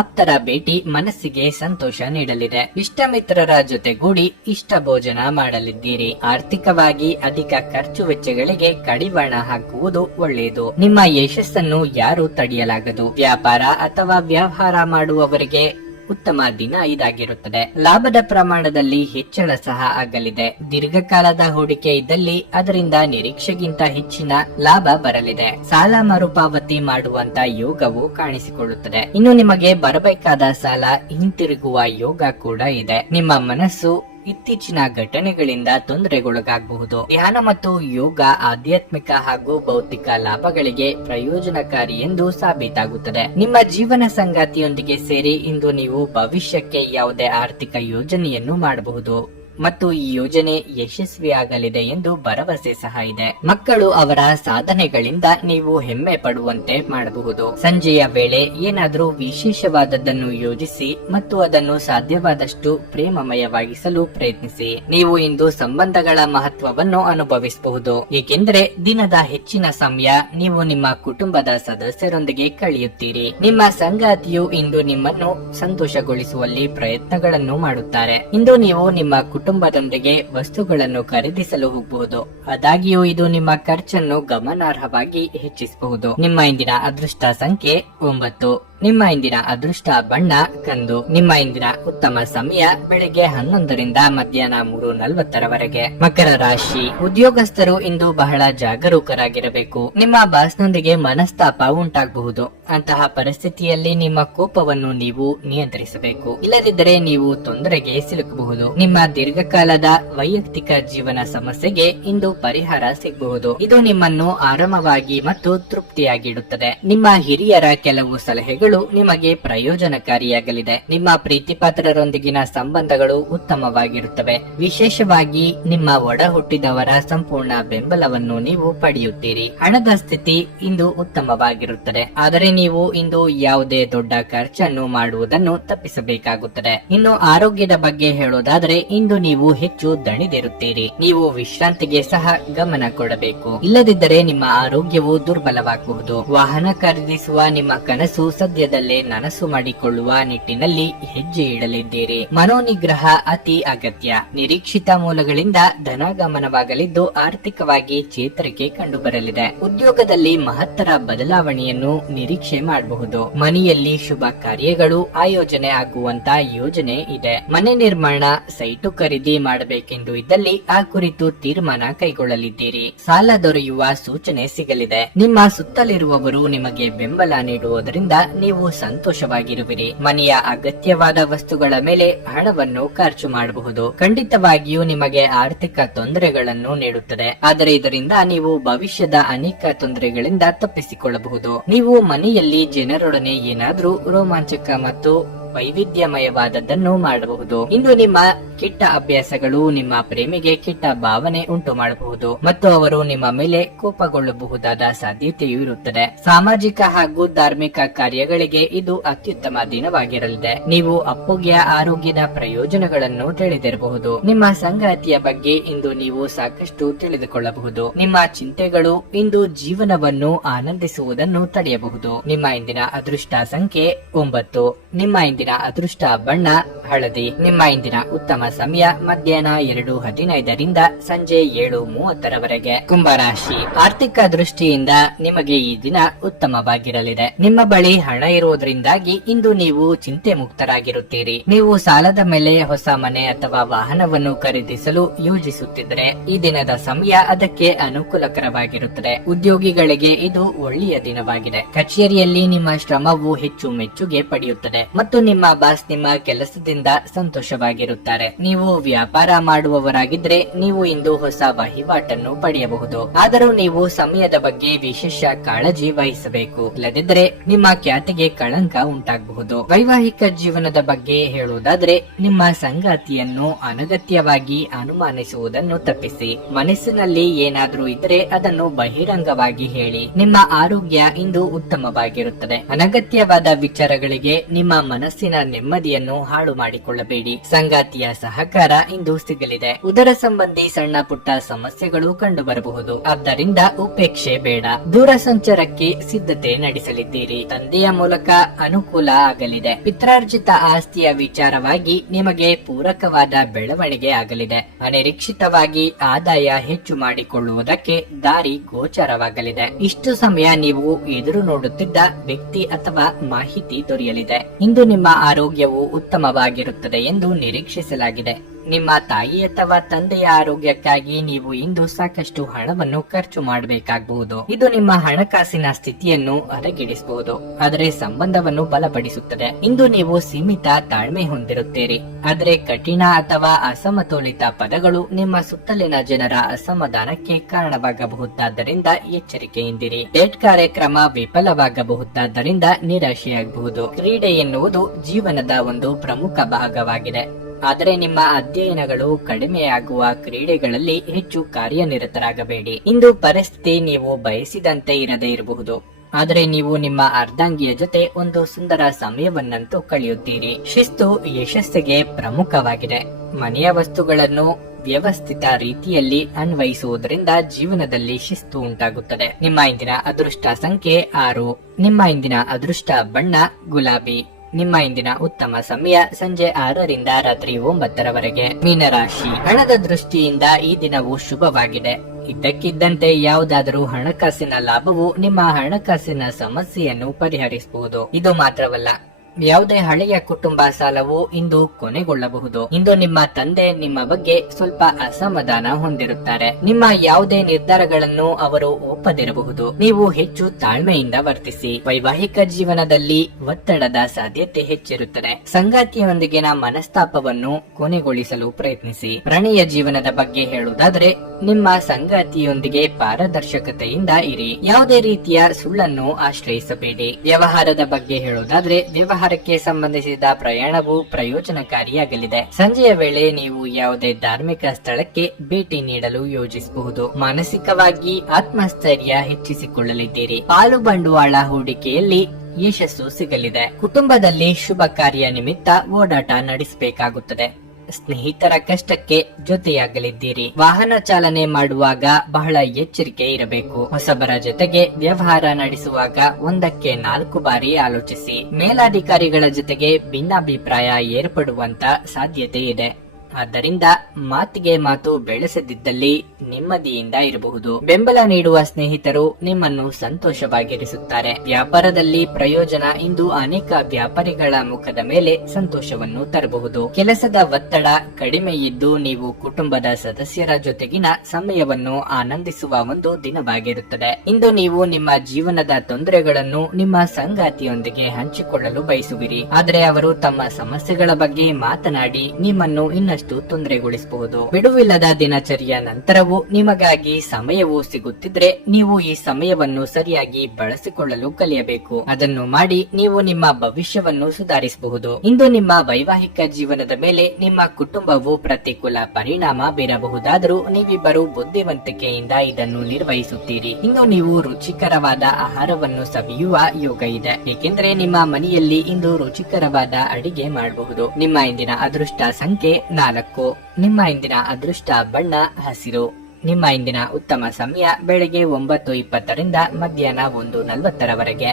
ಆಪ್ತರ ಭೇಟಿ ಮನಸ್ಸಿಗೆ ಸಂತೋಷ ನೀಡಲಿದೆ. ಇಷ್ಟ ಮಿತ್ರರ ಜೊತೆಗೂಡಿ ಇಷ್ಟ ಭೋಜನ ಮಾಡಲಿದ್ದೀರಿ. ಆರ್ಥಿಕವಾಗಿ ಅಧಿಕ ಖರ್ಚು ವೆಚ್ಚಗಳಿಗೆ ಕಡಿವಾಣ ಹಾಕುವುದು ಒಳ್ಳೆಯದು. ನಿಮ್ಮ ಯಶಸ್ಸನ್ನು ಯಾರು ತಡೆಯಲಾಗದು. ವ್ಯಾಪಾರ ಅಥವಾ ವ್ಯವಹಾರ ಮಾಡುವವರಿಗೆ ಉತ್ತಮ ದಿನ ಇದಾಗಿರುತ್ತದೆ. ಲಾಭದ ಪ್ರಮಾಣದಲ್ಲಿ ಹೆಚ್ಚಳ ಸಹ ಆಗಲಿದೆ. ದೀರ್ಘಕಾಲದ ಹೂಡಿಕೆ ಇದ್ದಲ್ಲಿ ಅದರಿಂದ ನಿರೀಕ್ಷೆಗಿಂತ ಹೆಚ್ಚಿನ ಲಾಭ ಬರಲಿದೆ. ಸಾಲ ಮರುಪಾವತಿ ಮಾಡುವಂತ ಯೋಗವು ಕಾಣಿಸಿಕೊಳ್ಳುತ್ತದೆ. ಇನ್ನು ನಿಮಗೆ ಬರಬೇಕಾದ ಸಾಲ ಹಿಂತಿರುಗುವ ಯೋಗ ಕೂಡ ಇದೆ. ನಿಮ್ಮ ಮನಸ್ಸು ಇತ್ತೀಚಿನ ಘಟನೆಗಳಿಂದ ತೊಂದರೆಗೊಳಗಾಗಬಹುದು. ಧ್ಯಾನ ಮತ್ತು ಯೋಗ ಆಧ್ಯಾತ್ಮಿಕ ಹಾಗೂ ಭೌತಿಕ ಲಾಭಗಳಿಗೆ ಪ್ರಯೋಜನಕಾರಿ ಎಂದು ಸಾಬೀತಾಗುತ್ತದೆ. ನಿಮ್ಮ ಜೀವನ ಸಂಗಾತಿಯೊಂದಿಗೆ ಸೇರಿ ಇಂದು ನೀವು ಭವಿಷ್ಯಕ್ಕೆ ಯಾವುದೇ ಆರ್ಥಿಕ ಯೋಜನೆಯನ್ನು ಮಾಡಬಹುದು. ಮತ್ತು ಈ ಯೋಜನೆ ಯಶಸ್ವಿಯಾಗಲಿದೆ ಎಂದು ಭರವಸೆ ಸಹ ಇದೆ. ಮಕ್ಕಳು ಅವರ ಸಾಧನೆಗಳಿಂದ ನೀವು ಹೆಮ್ಮೆ ಪಡುವಂತೆ ಮಾಡಬಹುದು. ಸಂಜೆಯ ವೇಳೆ ಏನಾದರೂ ವಿಶೇಷವಾದದ್ದನ್ನು ಯೋಜಿಸಿ ಮತ್ತು ಅದನ್ನು ಸಾಧ್ಯವಾದಷ್ಟು ಪ್ರೇಮಮಯವಾಗಿಸಲು ಪ್ರಯತ್ನಿಸಿ. ನೀವು ಇಂದು ಸಂಬಂಧಗಳ ಮಹತ್ವವನ್ನು ಅನುಭವಿಸಬಹುದು, ಏಕೆಂದರೆ ದಿನದ ಹೆಚ್ಚಿನ ಸಮಯ ನೀವು ನಿಮ್ಮ ಕುಟುಂಬದ ಸದಸ್ಯರೊಂದಿಗೆ ಕಳೆಯುತ್ತೀರಿ. ನಿಮ್ಮ ಸಂಗಾತಿಯು ಇಂದು ನಿಮ್ಮನ್ನು ಸಂತೋಷಗೊಳಿಸುವಲ್ಲಿ ಪ್ರಯತ್ನಗಳನ್ನು ಮಾಡುತ್ತಾರೆ. ಇಂದು ನೀವು ನಿಮ್ಮ ಕುಟುಂಬದೊಂದಿಗೆ ವಸ್ತುಗಳನ್ನು ಖರೀದಿಸಲು ಹೋಗಬಹುದು, ಆದಾಗ್ಯೂ ಇದು ನಿಮ್ಮ ಖರ್ಚನ್ನು ಗಮನಾರ್ಹವಾಗಿ ಹೆಚ್ಚಿಸಬಹುದು. ನಿಮ್ಮ ಇಂದಿನ ಅದೃಷ್ಟ ಸಂಖ್ಯೆ 9. ನಿಮ್ಮ ಇಂದಿನ ಅದೃಷ್ಟ ಬಣ್ಣ ಕಂದು. ನಿಮ್ಮ ಇಂದಿನ ಉತ್ತಮ ಸಮಯ ಬೆಳಿಗ್ಗೆ 11 ರಿಂದ ಮಧ್ಯಾಹ್ನ 3:40 ಮಕರ ರಾಶಿ. ಉದ್ಯೋಗಸ್ಥರು ಇಂದು ಬಹಳ ಜಾಗರೂಕರಾಗಿರಬೇಕು. ನಿಮ್ಮ ಬಾಸ್ನೊಂದಿಗೆ ಮನಸ್ತಾಪ ಉಂಟಾಗಬಹುದು. ಅಂತಹ ಪರಿಸ್ಥಿತಿಯಲ್ಲಿ ನಿಮ್ಮ ಕೋಪವನ್ನು ನೀವು ನಿಯಂತ್ರಿಸಬೇಕು, ಇಲ್ಲದಿದ್ದರೆ ನೀವು ತೊಂದರೆಗೆ ಸಿಲುಕಬಹುದು. ನಿಮ್ಮ ದೀರ್ಘಕಾಲದ ವೈಯಕ್ತಿಕ ಜೀವನ ಸಮಸ್ಯೆಗೆ ಇಂದು ಪರಿಹಾರ ಸಿಗಬಹುದು. ಇದು ನಿಮ್ಮನ್ನು ಆರಾಮವಾಗಿ ಮತ್ತು ತೃಪ್ತಿಯಾಗಿಡುತ್ತದೆ. ನಿಮ್ಮ ಹಿರಿಯರ ಕೆಲವು ಸಲಹೆಗಳು ನಿಮಗೆ ಪ್ರಯೋಜನಕಾರಿಯಾಗಲಿದೆ. ನಿಮ್ಮ ಪ್ರೀತಿಪಾತ್ರರೊಂದಿಗಿನ ಸಂಬಂಧಗಳು ಉತ್ತಮವಾಗಿರುತ್ತವೆ. ವಿಶೇಷವಾಗಿ ನಿಮ್ಮ ಒಡ ಹುಟ್ಟಿದವರ ಸಂಪೂರ್ಣ ಬೆಂಬಲವನ್ನು ನೀವು ಪಡೆಯುತ್ತೀರಿ. ಹಣದ ಸ್ಥಿತಿ ಇಂದು ಉತ್ತಮವಾಗಿರುತ್ತದೆ, ಆದರೆ ನೀವು ಇಂದು ಯಾವುದೇ ದೊಡ್ಡ ಖರ್ಚನ್ನು ಮಾಡುವುದನ್ನು ತಪ್ಪಿಸಬೇಕಾಗುತ್ತದೆ. ಇನ್ನು ಆರೋಗ್ಯದ ಬಗ್ಗೆ ಹೇಳೋದಾದರೆ ಇಂದು ನೀವು ಹೆಚ್ಚು ದಣಿದಿರುತ್ತೀರಿ. ನೀವು ವಿಶ್ರಾಂತಿಗೆ ಸಹ ಗಮನ ಕೊಡಬೇಕು, ಇಲ್ಲದಿದ್ದರೆ ನಿಮ್ಮ ಆರೋಗ್ಯವು ದುರ್ಬಲವಾಗಬಹುದು. ವಾಹನ ಖರೀದಿಸುವ ನಿಮ್ಮ ಕನಸು ಸದ್ಯದಲ್ಲೇ ನನಸು ಮಾಡಿಕೊಳ್ಳುವ ನಿಟ್ಟಿನಲ್ಲಿ ಹೆಜ್ಜೆ ಇಡಲಿದ್ದೀರಿ. ಮನೋನಿಗ್ರಹ ಅತಿ ಅಗತ್ಯ. ನಿರೀಕ್ಷಿತ ಮೂಲಗಳಿಂದ ಧನಾಗಮನವಾಗಲಿದ್ದು ಆರ್ಥಿಕವಾಗಿ ಚೇತರಿಕೆ ಕಂಡುಬರಲಿದೆ. ಉದ್ಯೋಗದಲ್ಲಿ ಮಹತ್ತರ ಬದಲಾವಣೆಯನ್ನು ನಿರೀಕ್ಷೆ ಮಾಡಬಹುದು. ಮನೆಯಲ್ಲಿ ಶುಭ ಕಾರ್ಯಗಳು ಆಯೋಜನೆ ಆಗುವಂತ ಯೋಜನೆ ಇದೆ. ಮನೆ ನಿರ್ಮಾಣ, ಸೈಟು ಖರೀದಿ ಮಾಡಬೇಕೆಂದು ಇದ್ದಲ್ಲಿ ಆ ಕುರಿತು ತೀರ್ಮಾನ ಕೈಗೊಳ್ಳಲಿದ್ದೀರಿ. ಸಾಲ ದೊರೆಯುವ ಸೂಚನೆ ಸಿಗಲಿದೆ. ನಿಮ್ಮ ಸುತ್ತಲಿರುವವರು ನಿಮಗೆ ಬೆಂಬಲ ನೀಡುವುದರಿಂದ ನೀವು ಸಂತೋಷವಾಗಿರುವಿರಿ. ಮನೆಯ ಅಗತ್ಯವಾದ ವಸ್ತುಗಳ ಮೇಲೆ ಹಣವನ್ನು ಖರ್ಚು ಮಾಡಬಹುದು. ಖಂಡಿತವಾಗಿಯೂ ನಿಮಗೆ ಆರ್ಥಿಕ ತೊಂದರೆಗಳನ್ನು ನೀಡುತ್ತದೆ, ಆದರೆ ಇದರಿಂದ ನೀವು ಭವಿಷ್ಯದ ಅನೇಕ ತೊಂದರೆಗಳಿಂದ ತಪ್ಪಿಸಿಕೊಳ್ಳಬಹುದು. ನೀವು ಮನೆಯಲ್ಲಿ ಜನರೊಡನೆ ಏನಾದರೂ ರೋಮಾಂಚಕ ಮತ್ತು ವೈವಿಧ್ಯಮಯವಾದದ್ದನ್ನು ಮಾಡಬಹುದು. ಇಂದು ನಿಮ್ಮ ಕೆಟ್ಟ ಅಭ್ಯಾಸಗಳು ನಿಮ್ಮ ಪ್ರೇಮಿಗೆ ಕೆಟ್ಟ ಭಾವನೆ ಉಂಟು ಮಾಡಬಹುದು ಮತ್ತು ಅವರು ನಿಮ್ಮ ಮೇಲೆ ಕೋಪಗೊಳ್ಳಬಹುದಾದ ಸಾಧ್ಯತೆಯೂ ಇರುತ್ತದೆ. ಸಾಮಾಜಿಕ ಹಾಗೂ ಧಾರ್ಮಿಕ ಕಾರ್ಯಗಳಿಗೆ ಇದು ಅತ್ಯುತ್ತಮ ದಿನವಾಗಿರಲಿದೆ. ನೀವು ಅಪ್ಪುಗೆಯ ಆರೋಗ್ಯದ ಪ್ರಯೋಜನಗಳನ್ನು ತಿಳಿದಿರಬಹುದು. ನಿಮ್ಮ ಸಂಗಾತಿಯ ಬಗ್ಗೆ ಇಂದು ನೀವು ಸಾಕಷ್ಟು ತಿಳಿದುಕೊಳ್ಳಬಹುದು. ನಿಮ್ಮ ಚಿಂತೆಗಳು ಇಂದು ಜೀವನವನ್ನು ಆನಂದಿಸುವುದನ್ನು ತಡೆಯಬಹುದು. ನಿಮ್ಮ ಇಂದಿನ ಅದೃಷ್ಟ ಸಂಖ್ಯೆ 9. ನಿಮ್ಮ ಇಂದಿನ ಅದೃಷ್ಟ ಬಣ್ಣ ಹಳದಿ. ನಿಮ್ಮ ಇಂದಿನ ಉತ್ತಮ ಸಮಯ ಮಧ್ಯಾಹ್ನ 2:15 ರಿಂದ ಸಂಜೆ 7:30 ಕುಂಭರಾಶಿ. ಆರ್ಥಿಕ ದೃಷ್ಟಿಯಿಂದ ನಿಮಗೆ ಈ ದಿನ ಉತ್ತಮವಾಗಿರಲಿದೆ. ನಿಮ್ಮ ಬಳಿ ಹಣ ಇರುವುದರಿಂದಾಗಿ ಇಂದು ನೀವು ಚಿಂತೆ ಮುಕ್ತರಾಗಿರುತ್ತೀರಿ. ನೀವು ಸಾಲದ ಮೇಲೆ ಹೊಸ ಮನೆ ಅಥವಾ ವಾಹನವನ್ನು ಖರೀದಿಸಲು ಯೋಜಿಸುತ್ತಿದ್ದರೆ ಈ ದಿನದ ಸಮಯ ಅದಕ್ಕೆ ಅನುಕೂಲಕರವಾಗಿರುತ್ತದೆ. ಉದ್ಯೋಗಿಗಳಿಗೆ ಇದು ಒಳ್ಳೆಯ ದಿನವಾಗಿದೆ. ಕಚೇರಿಯಲ್ಲಿ ನಿಮ್ಮ ಶ್ರಮವು ಹೆಚ್ಚು ಮೆಚ್ಚುಗೆ ಪಡೆಯುತ್ತದೆ ಮತ್ತು ನಿಮ್ಮ ಬಾಸ್ ನಿಮ್ಮ ಕೆಲಸದಿಂದ ಸಂತೋಷವಾಗಿರುತ್ತಾರೆ. ನೀವು ವ್ಯಾಪಾರ ಮಾಡುವವರಾಗಿದ್ರೆ ನೀವು ಇಂದು ಹೊಸ ವಹಿವಾಟನ್ನು ಪಡೆಯಬಹುದು, ಆದರೂ ನೀವು ಸಮಯದ ಬಗ್ಗೆ ವಿಶೇಷ ಕಾಳಜಿ ವಹಿಸಬೇಕು, ಇಲ್ಲದಿದ್ದರೆ ನಿಮ್ಮ ಖ್ಯಾತಿಗೆ ಕಳಂಕ ಉಂಟಾಗಬಹುದು. ವೈವಾಹಿಕ ಜೀವನದ ಬಗ್ಗೆ ಹೇಳುವುದಾದ್ರೆ ನಿಮ್ಮ ಸಂಗಾತಿಯನ್ನು ಅನಗತ್ಯವಾಗಿ ಅನುಮಾನಿಸುವುದನ್ನು ತಪ್ಪಿಸಿ. ಮನಸ್ಸಿನಲ್ಲಿ ಏನಾದ್ರೂ ಇದ್ದರೆ ಅದನ್ನು ಬಹಿರಂಗವಾಗಿ ಹೇಳಿ. ನಿಮ್ಮ ಆರೋಗ್ಯ ಇಂದು ಉತ್ತಮವಾಗಿರುತ್ತದೆ. ಅನಗತ್ಯವಾದ ವಿಚಾರಗಳಿಗೆ ನಿಮ್ಮ ಮನಸ್ಸಿನ ನೆಮ್ಮದಿಯನ್ನು ಹಾಳು ಮಾಡಿಕೊಳ್ಳಬೇಡಿ. ಸಂಗಾತಿಯ ಸಹಕಾರ ಇಂದು ಸಿಗಲಿದೆ. ಉದರ ಸಂಬಂಧಿ ಸಣ್ಣ ಪುಟ್ಟ ಸಮಸ್ಯೆಗಳು ಕಂಡು ಬರಬಹುದು, ಆದ್ದರಿಂದ ಉಪೇಕ್ಷೆ ಬೇಡ. ದೂರ ಸಂಚಾರಕ್ಕೆ ಸಿದ್ಧತೆ ನಡೆಸಲಿದ್ದೀರಿ. ತಂದೆಯ ಮೂಲಕ ಅನುಕೂಲ ಆಗಲಿದೆ. ಪಿತ್ರಾರ್ಜಿತ ಆಸ್ತಿಯ ವಿಚಾರವಾಗಿ ನಿಮಗೆ ಪೂರಕವಾದ ಬೆಳವಣಿಗೆ ಆಗಲಿದೆ. ಅನಿರೀಕ್ಷಿತವಾಗಿ ಆದಾಯ ಹೆಚ್ಚು ಮಾಡಿಕೊಳ್ಳುವುದಕ್ಕೆ ದಾರಿ ಗೋಚರವಾಗಲಿದೆ. ಇಷ್ಟು ಸಮಯ ನೀವು ಎದುರು ನೋಡುತ್ತಿದ್ದ ವ್ಯಕ್ತಿ ಅಥವಾ ಮಾಹಿತಿ ದೊರೆಯಲಿದೆ. ಇಂದು ನಿಮ್ಮ ಆರೋಗ್ಯವು ಉತ್ತಮವಾಗಿರುತ್ತದೆ ಎಂದು ನಿರೀಕ್ಷಿಸಲಾಗಿದೆ. ನಿಮ್ಮ ತಾಯಿ ಅಥವಾ ತಂದೆಯ ಆರೋಗ್ಯಕ್ಕಾಗಿ ನೀವು ಇಂದು ಸಾಕಷ್ಟು ಹಣವನ್ನು ಖರ್ಚು ಮಾಡಬೇಕಾಗಬಹುದು. ಇದು ನಿಮ್ಮ ಹಣಕಾಸಿನ ಸ್ಥಿತಿಯನ್ನು ಹದಗೆಡಿಸಬಹುದು, ಆದರೆ ಸಂಬಂಧವನ್ನು ಬಲಪಡಿಸುತ್ತದೆ. ಇಂದು ನೀವು ಸೀಮಿತ ತಾಳ್ಮೆ ಹೊಂದಿರುತ್ತೀರಿ, ಆದರೆ ಕಠಿಣ ಅಥವಾ ಅಸಮತೋಲಿತ ಪದಗಳು ನಿಮ್ಮ ಸುತ್ತಲಿನ ಜನರ ಅಸಮಾಧಾನಕ್ಕೆ ಕಾರಣವಾಗಬಹುದಾದ್ದರಿಂದ ಎಚ್ಚರಿಕೆಯಿಂದಿರಿ. ಡೇಟ್ ಕಾರ್ಯಕ್ರಮ ವಿಫಲವಾಗಬಹುದಾದ್ದರಿಂದ ನಿರಾಶೆಯಾಗಬಹುದು. ಕ್ರೀಡೆ ಎನ್ನುವುದು ಜೀವನದ ಒಂದು ಪ್ರಮುಖ ಭಾಗವಾಗಿದೆ. ಆದರೆ ನಿಮ್ಮ ಅಧ್ಯಯನಗಳು ಕಡಿಮೆಯಾಗುವ ಕ್ರೀಡೆಗಳಲ್ಲಿ ಹೆಚ್ಚು ಕಾರ್ಯನಿರತರಾಗಬೇಡಿ. ಇಂದು ಪರಿಸ್ಥಿತಿ ನೀವು ಬಯಸಿದಂತೆ ಇರದೇ ಇರಬಹುದು, ಆದರೆ ನೀವು ನಿಮ್ಮ ಅರ್ಧಾಂಗಿಯ ಜೊತೆ ಒಂದು ಸುಂದರ ಸಮಯವನ್ನಂತೂ ಕಳೆಯುತ್ತೀರಿ. ಶಿಸ್ತು ಯಶಸ್ಸಿಗೆ ಪ್ರಮುಖವಾಗಿದೆ. ಮನೆಯ ವಸ್ತುಗಳನ್ನು ವ್ಯವಸ್ಥಿತ ರೀತಿಯಲ್ಲಿ ಅನ್ವಯಿಸುವುದರಿಂದ ಜೀವನದಲ್ಲಿ ಶಿಸ್ತು ಉಂಟಾಗುತ್ತದೆ. ನಿಮ್ಮ ಇಂದಿನ ಅದೃಷ್ಟ ಸಂಖ್ಯೆ 6. ನಿಮ್ಮ ಇಂದಿನ ಅದೃಷ್ಟ ಬಣ್ಣ ಗುಲಾಬಿ. ನಿಮ್ಮ ಇಂದಿನ ಉತ್ತಮ ಸಮಯ ಸಂಜೆ 6ರಿಂದ ರಾತ್ರಿ 9ರವರೆಗೆ. ಮೀನರಾಶಿ, ಹಣದ ದೃಷ್ಟಿಯಿಂದ ಈ ದಿನವು ಶುಭವಾಗಿದೆ. ಇದ್ದಕ್ಕಿದ್ದಂತೆ ಯಾವುದಾದರೂ ಹಣಕಾಸಿನ ಲಾಭವು ನಿಮ್ಮ ಹಣಕಾಸಿನ ಸಮಸ್ಯೆಯನ್ನು ಪರಿಹರಿಸಬಹುದು. ಇದು ಮಾತ್ರವಲ್ಲ, ಯಾವುದೇ ಹಳೆಯ ಕುಟುಂಬ ಸಾಲವು ಇಂದು ಕೊನೆಗೊಳ್ಳಬಹುದು. ಇಂದು ನಿಮ್ಮ ತಂದೆ ನಿಮ್ಮ ಬಗ್ಗೆ ಸ್ವಲ್ಪ ಅಸಮಾಧಾನ ಹೊಂದಿರುತ್ತಾರೆ. ನಿಮ್ಮ ಯಾವುದೇ ನಿರ್ಧಾರಗಳನ್ನು ಅವರು ಒಪ್ಪದಿರಬಹುದು. ನೀವು ಹೆಚ್ಚು ತಾಳ್ಮೆಯಿಂದ ವರ್ತಿಸಿ. ವೈವಾಹಿಕ ಜೀವನದಲ್ಲಿ ಒತ್ತಡದ ಸಾಧ್ಯತೆ ಹೆಚ್ಚಿರುತ್ತದೆ. ಸಂಗಾತಿಯೊಂದಿಗಿನ ಮನಸ್ತಾಪವನ್ನು ಕೊನೆಗೊಳಿಸಲು ಪ್ರಯತ್ನಿಸಿ. ಪ್ರಣಯ ಜೀವನದ ಬಗ್ಗೆ ಹೇಳುವುದಾದರೆ, ನಿಮ್ಮ ಸಂಗಾತಿಯೊಂದಿಗೆ ಪಾರದರ್ಶಕತೆಯಿಂದ ಇರಿ. ಯಾವುದೇ ರೀತಿಯ ಸುಳ್ಳನ್ನು ಆಶ್ರಯಿಸಬೇಡಿ. ವ್ಯವಹಾರದ ಬಗ್ಗೆ ಹೇಳುವುದಾದ್ರೆ, ವ್ಯವಹಾರಕ್ಕೆ ಸಂಬಂಧಿಸಿದ ಪ್ರಯಾಣವು ಪ್ರಯೋಜನಕಾರಿಯಾಗಲಿದೆ. ಸಂಜೆಯ ವೇಳೆ ನೀವು ಯಾವುದೇ ಧಾರ್ಮಿಕ ಸ್ಥಳಕ್ಕೆ ಭೇಟಿ ನೀಡಲು ಯೋಜಿಸಬಹುದು. ಮಾನಸಿಕವಾಗಿ ಆತ್ಮಸ್ಥೈರ್ಯ ಹೆಚ್ಚಿಸಿಕೊಳ್ಳಲಿದ್ದೀರಿ. ಪಾಲು ಬಂಡವಾಳ ಹೂಡಿಕೆಯಲ್ಲಿ ಯಶಸ್ಸು ಸಿಗಲಿದೆ. ಕುಟುಂಬದಲ್ಲಿ ಶುಭ ಕಾರ್ಯ ನಿಮಿತ್ತ ಓಡಾಟ ನಡೆಸಬೇಕಾಗುತ್ತದೆ. ಸ್ನೇಹಿತರ ಕಷ್ಟಕ್ಕೆ ಜೊತೆಯಾಗಲಿದ್ದೀರಿ. ವಾಹನ ಚಾಲನೆ ಮಾಡುವಾಗ ಬಹಳ ಎಚ್ಚರಿಕೆ ಇರಬೇಕು. ಹೊಸಬರ ಜೊತೆಗೆ ವ್ಯವಹಾರ ನಡೆಸುವಾಗ 1ಕ್ಕೆ 4 ಬಾರಿ ಆಲೋಚಿಸಿ. ಮೇಲಾಧಿಕಾರಿಗಳ ಜೊತೆಗೆ ಭಿನ್ನಾಭಿಪ್ರಾಯ ಏರ್ಪಡುವಂತ ಸಾಧ್ಯತೆ ಇದೆ. ಆದ್ದರಿಂದ ಮಾತಿಗೆ ಮಾತು ಬೆಳೆಸದಿದ್ದಲ್ಲಿ ನೆಮ್ಮದಿಯಿಂದ ಇರಬಹುದು. ಬೆಂಬಲ ನೀಡುವ ಸ್ನೇಹಿತರು ನಿಮ್ಮನ್ನು ಸಂತೋಷವಾಗಿರಿಸುತ್ತಾರೆ. ವ್ಯಾಪಾರದಲ್ಲಿ ಪ್ರಯೋಜನ ಇಂದು ಅನೇಕ ವ್ಯಾಪಾರಿಗಳ ಮುಖದ ಮೇಲೆ ಸಂತೋಷವನ್ನು ತರಬಹುದು. ಕೆಲಸದ ಒತ್ತಡ ಕಡಿಮೆ ಇದ್ದು ನೀವು ಕುಟುಂಬದ ಸದಸ್ಯರ ಜೊತೆಗಿನ ಸಮಯವನ್ನು ಆನಂದಿಸುವ ಒಂದು ದಿನವಾಗಿರುತ್ತದೆ. ಇಂದು ನೀವು ನಿಮ್ಮ ಜೀವನದ ತೊಂದರೆಗಳನ್ನು ನಿಮ್ಮ ಸಂಗಾತಿಯೊಂದಿಗೆ ಹಂಚಿಕೊಳ್ಳಲು ಬಯಸುವಿರಿ, ಆದರೆ ಅವರು ತಮ್ಮ ಸಮಸ್ಯೆಗಳ ಬಗ್ಗೆ ಮಾತನಾಡಿ ನಿಮ್ಮನ್ನು ಇನ್ನಷ್ಟು ತೊಂದರೆಗೊಳಿಸಬಹುದು. ಬಿಡುವಿಲ್ಲದ ದಿನಚರಿಯ ನಂತರವೂ ನಿಮಗಾಗಿ ಸಮಯವು ಸಿಗುತ್ತಿದ್ರೆ ನೀವು ಈ ಸಮಯವನ್ನು ಸರಿಯಾಗಿ ಬಳಸಿಕೊಳ್ಳಲು ಕಲಿಯಬೇಕು. ಅದನ್ನು ಮಾಡಿ ನೀವು ನಿಮ್ಮ ಭವಿಷ್ಯವನ್ನು ಸುಧಾರಿಸಬಹುದು. ಇಂದು ನಿಮ್ಮ ವೈವಾಹಿಕ ಜೀವನದ ಮೇಲೆ ನಿಮ್ಮ ಕುಟುಂಬವು ಪ್ರತಿಕೂಲ ಪರಿಣಾಮ ಬೀರಬಹುದಾದರೂ ನೀವಿಬ್ಬರು ಬುದ್ಧಿವಂತಿಕೆಯಿಂದ ಇದನ್ನು ನಿರ್ವಹಿಸುತ್ತೀರಿ. ಇಂದು ನೀವು ರುಚಿಕರವಾದ ಆಹಾರವನ್ನು ಸವಿಯುವ ಯೋಗ ಇದೆ, ಏಕೆಂದರೆ ನಿಮ್ಮ ಮನೆಯಲ್ಲಿ ಇಂದು ರುಚಿಕರವಾದ ಅಡಿಗೆ ಮಾಡಬಹುದು. ನಿಮ್ಮ ಇಂದಿನ ಅದೃಷ್ಟ ಸಂಖ್ಯೆ 4. ನಿಮ್ಮ ಇಂದಿನ ಅದೃಷ್ಟ ಬಣ್ಣ ಹಸಿರು. ನಿಮ್ಮ ಇಂದಿನ ಉತ್ತಮ ಸಮಯ ಬೆಳಗ್ಗೆ 9:20ರಿಂದ ಮಧ್ಯಾಹ್ನ 1:40ರವರೆಗೆ.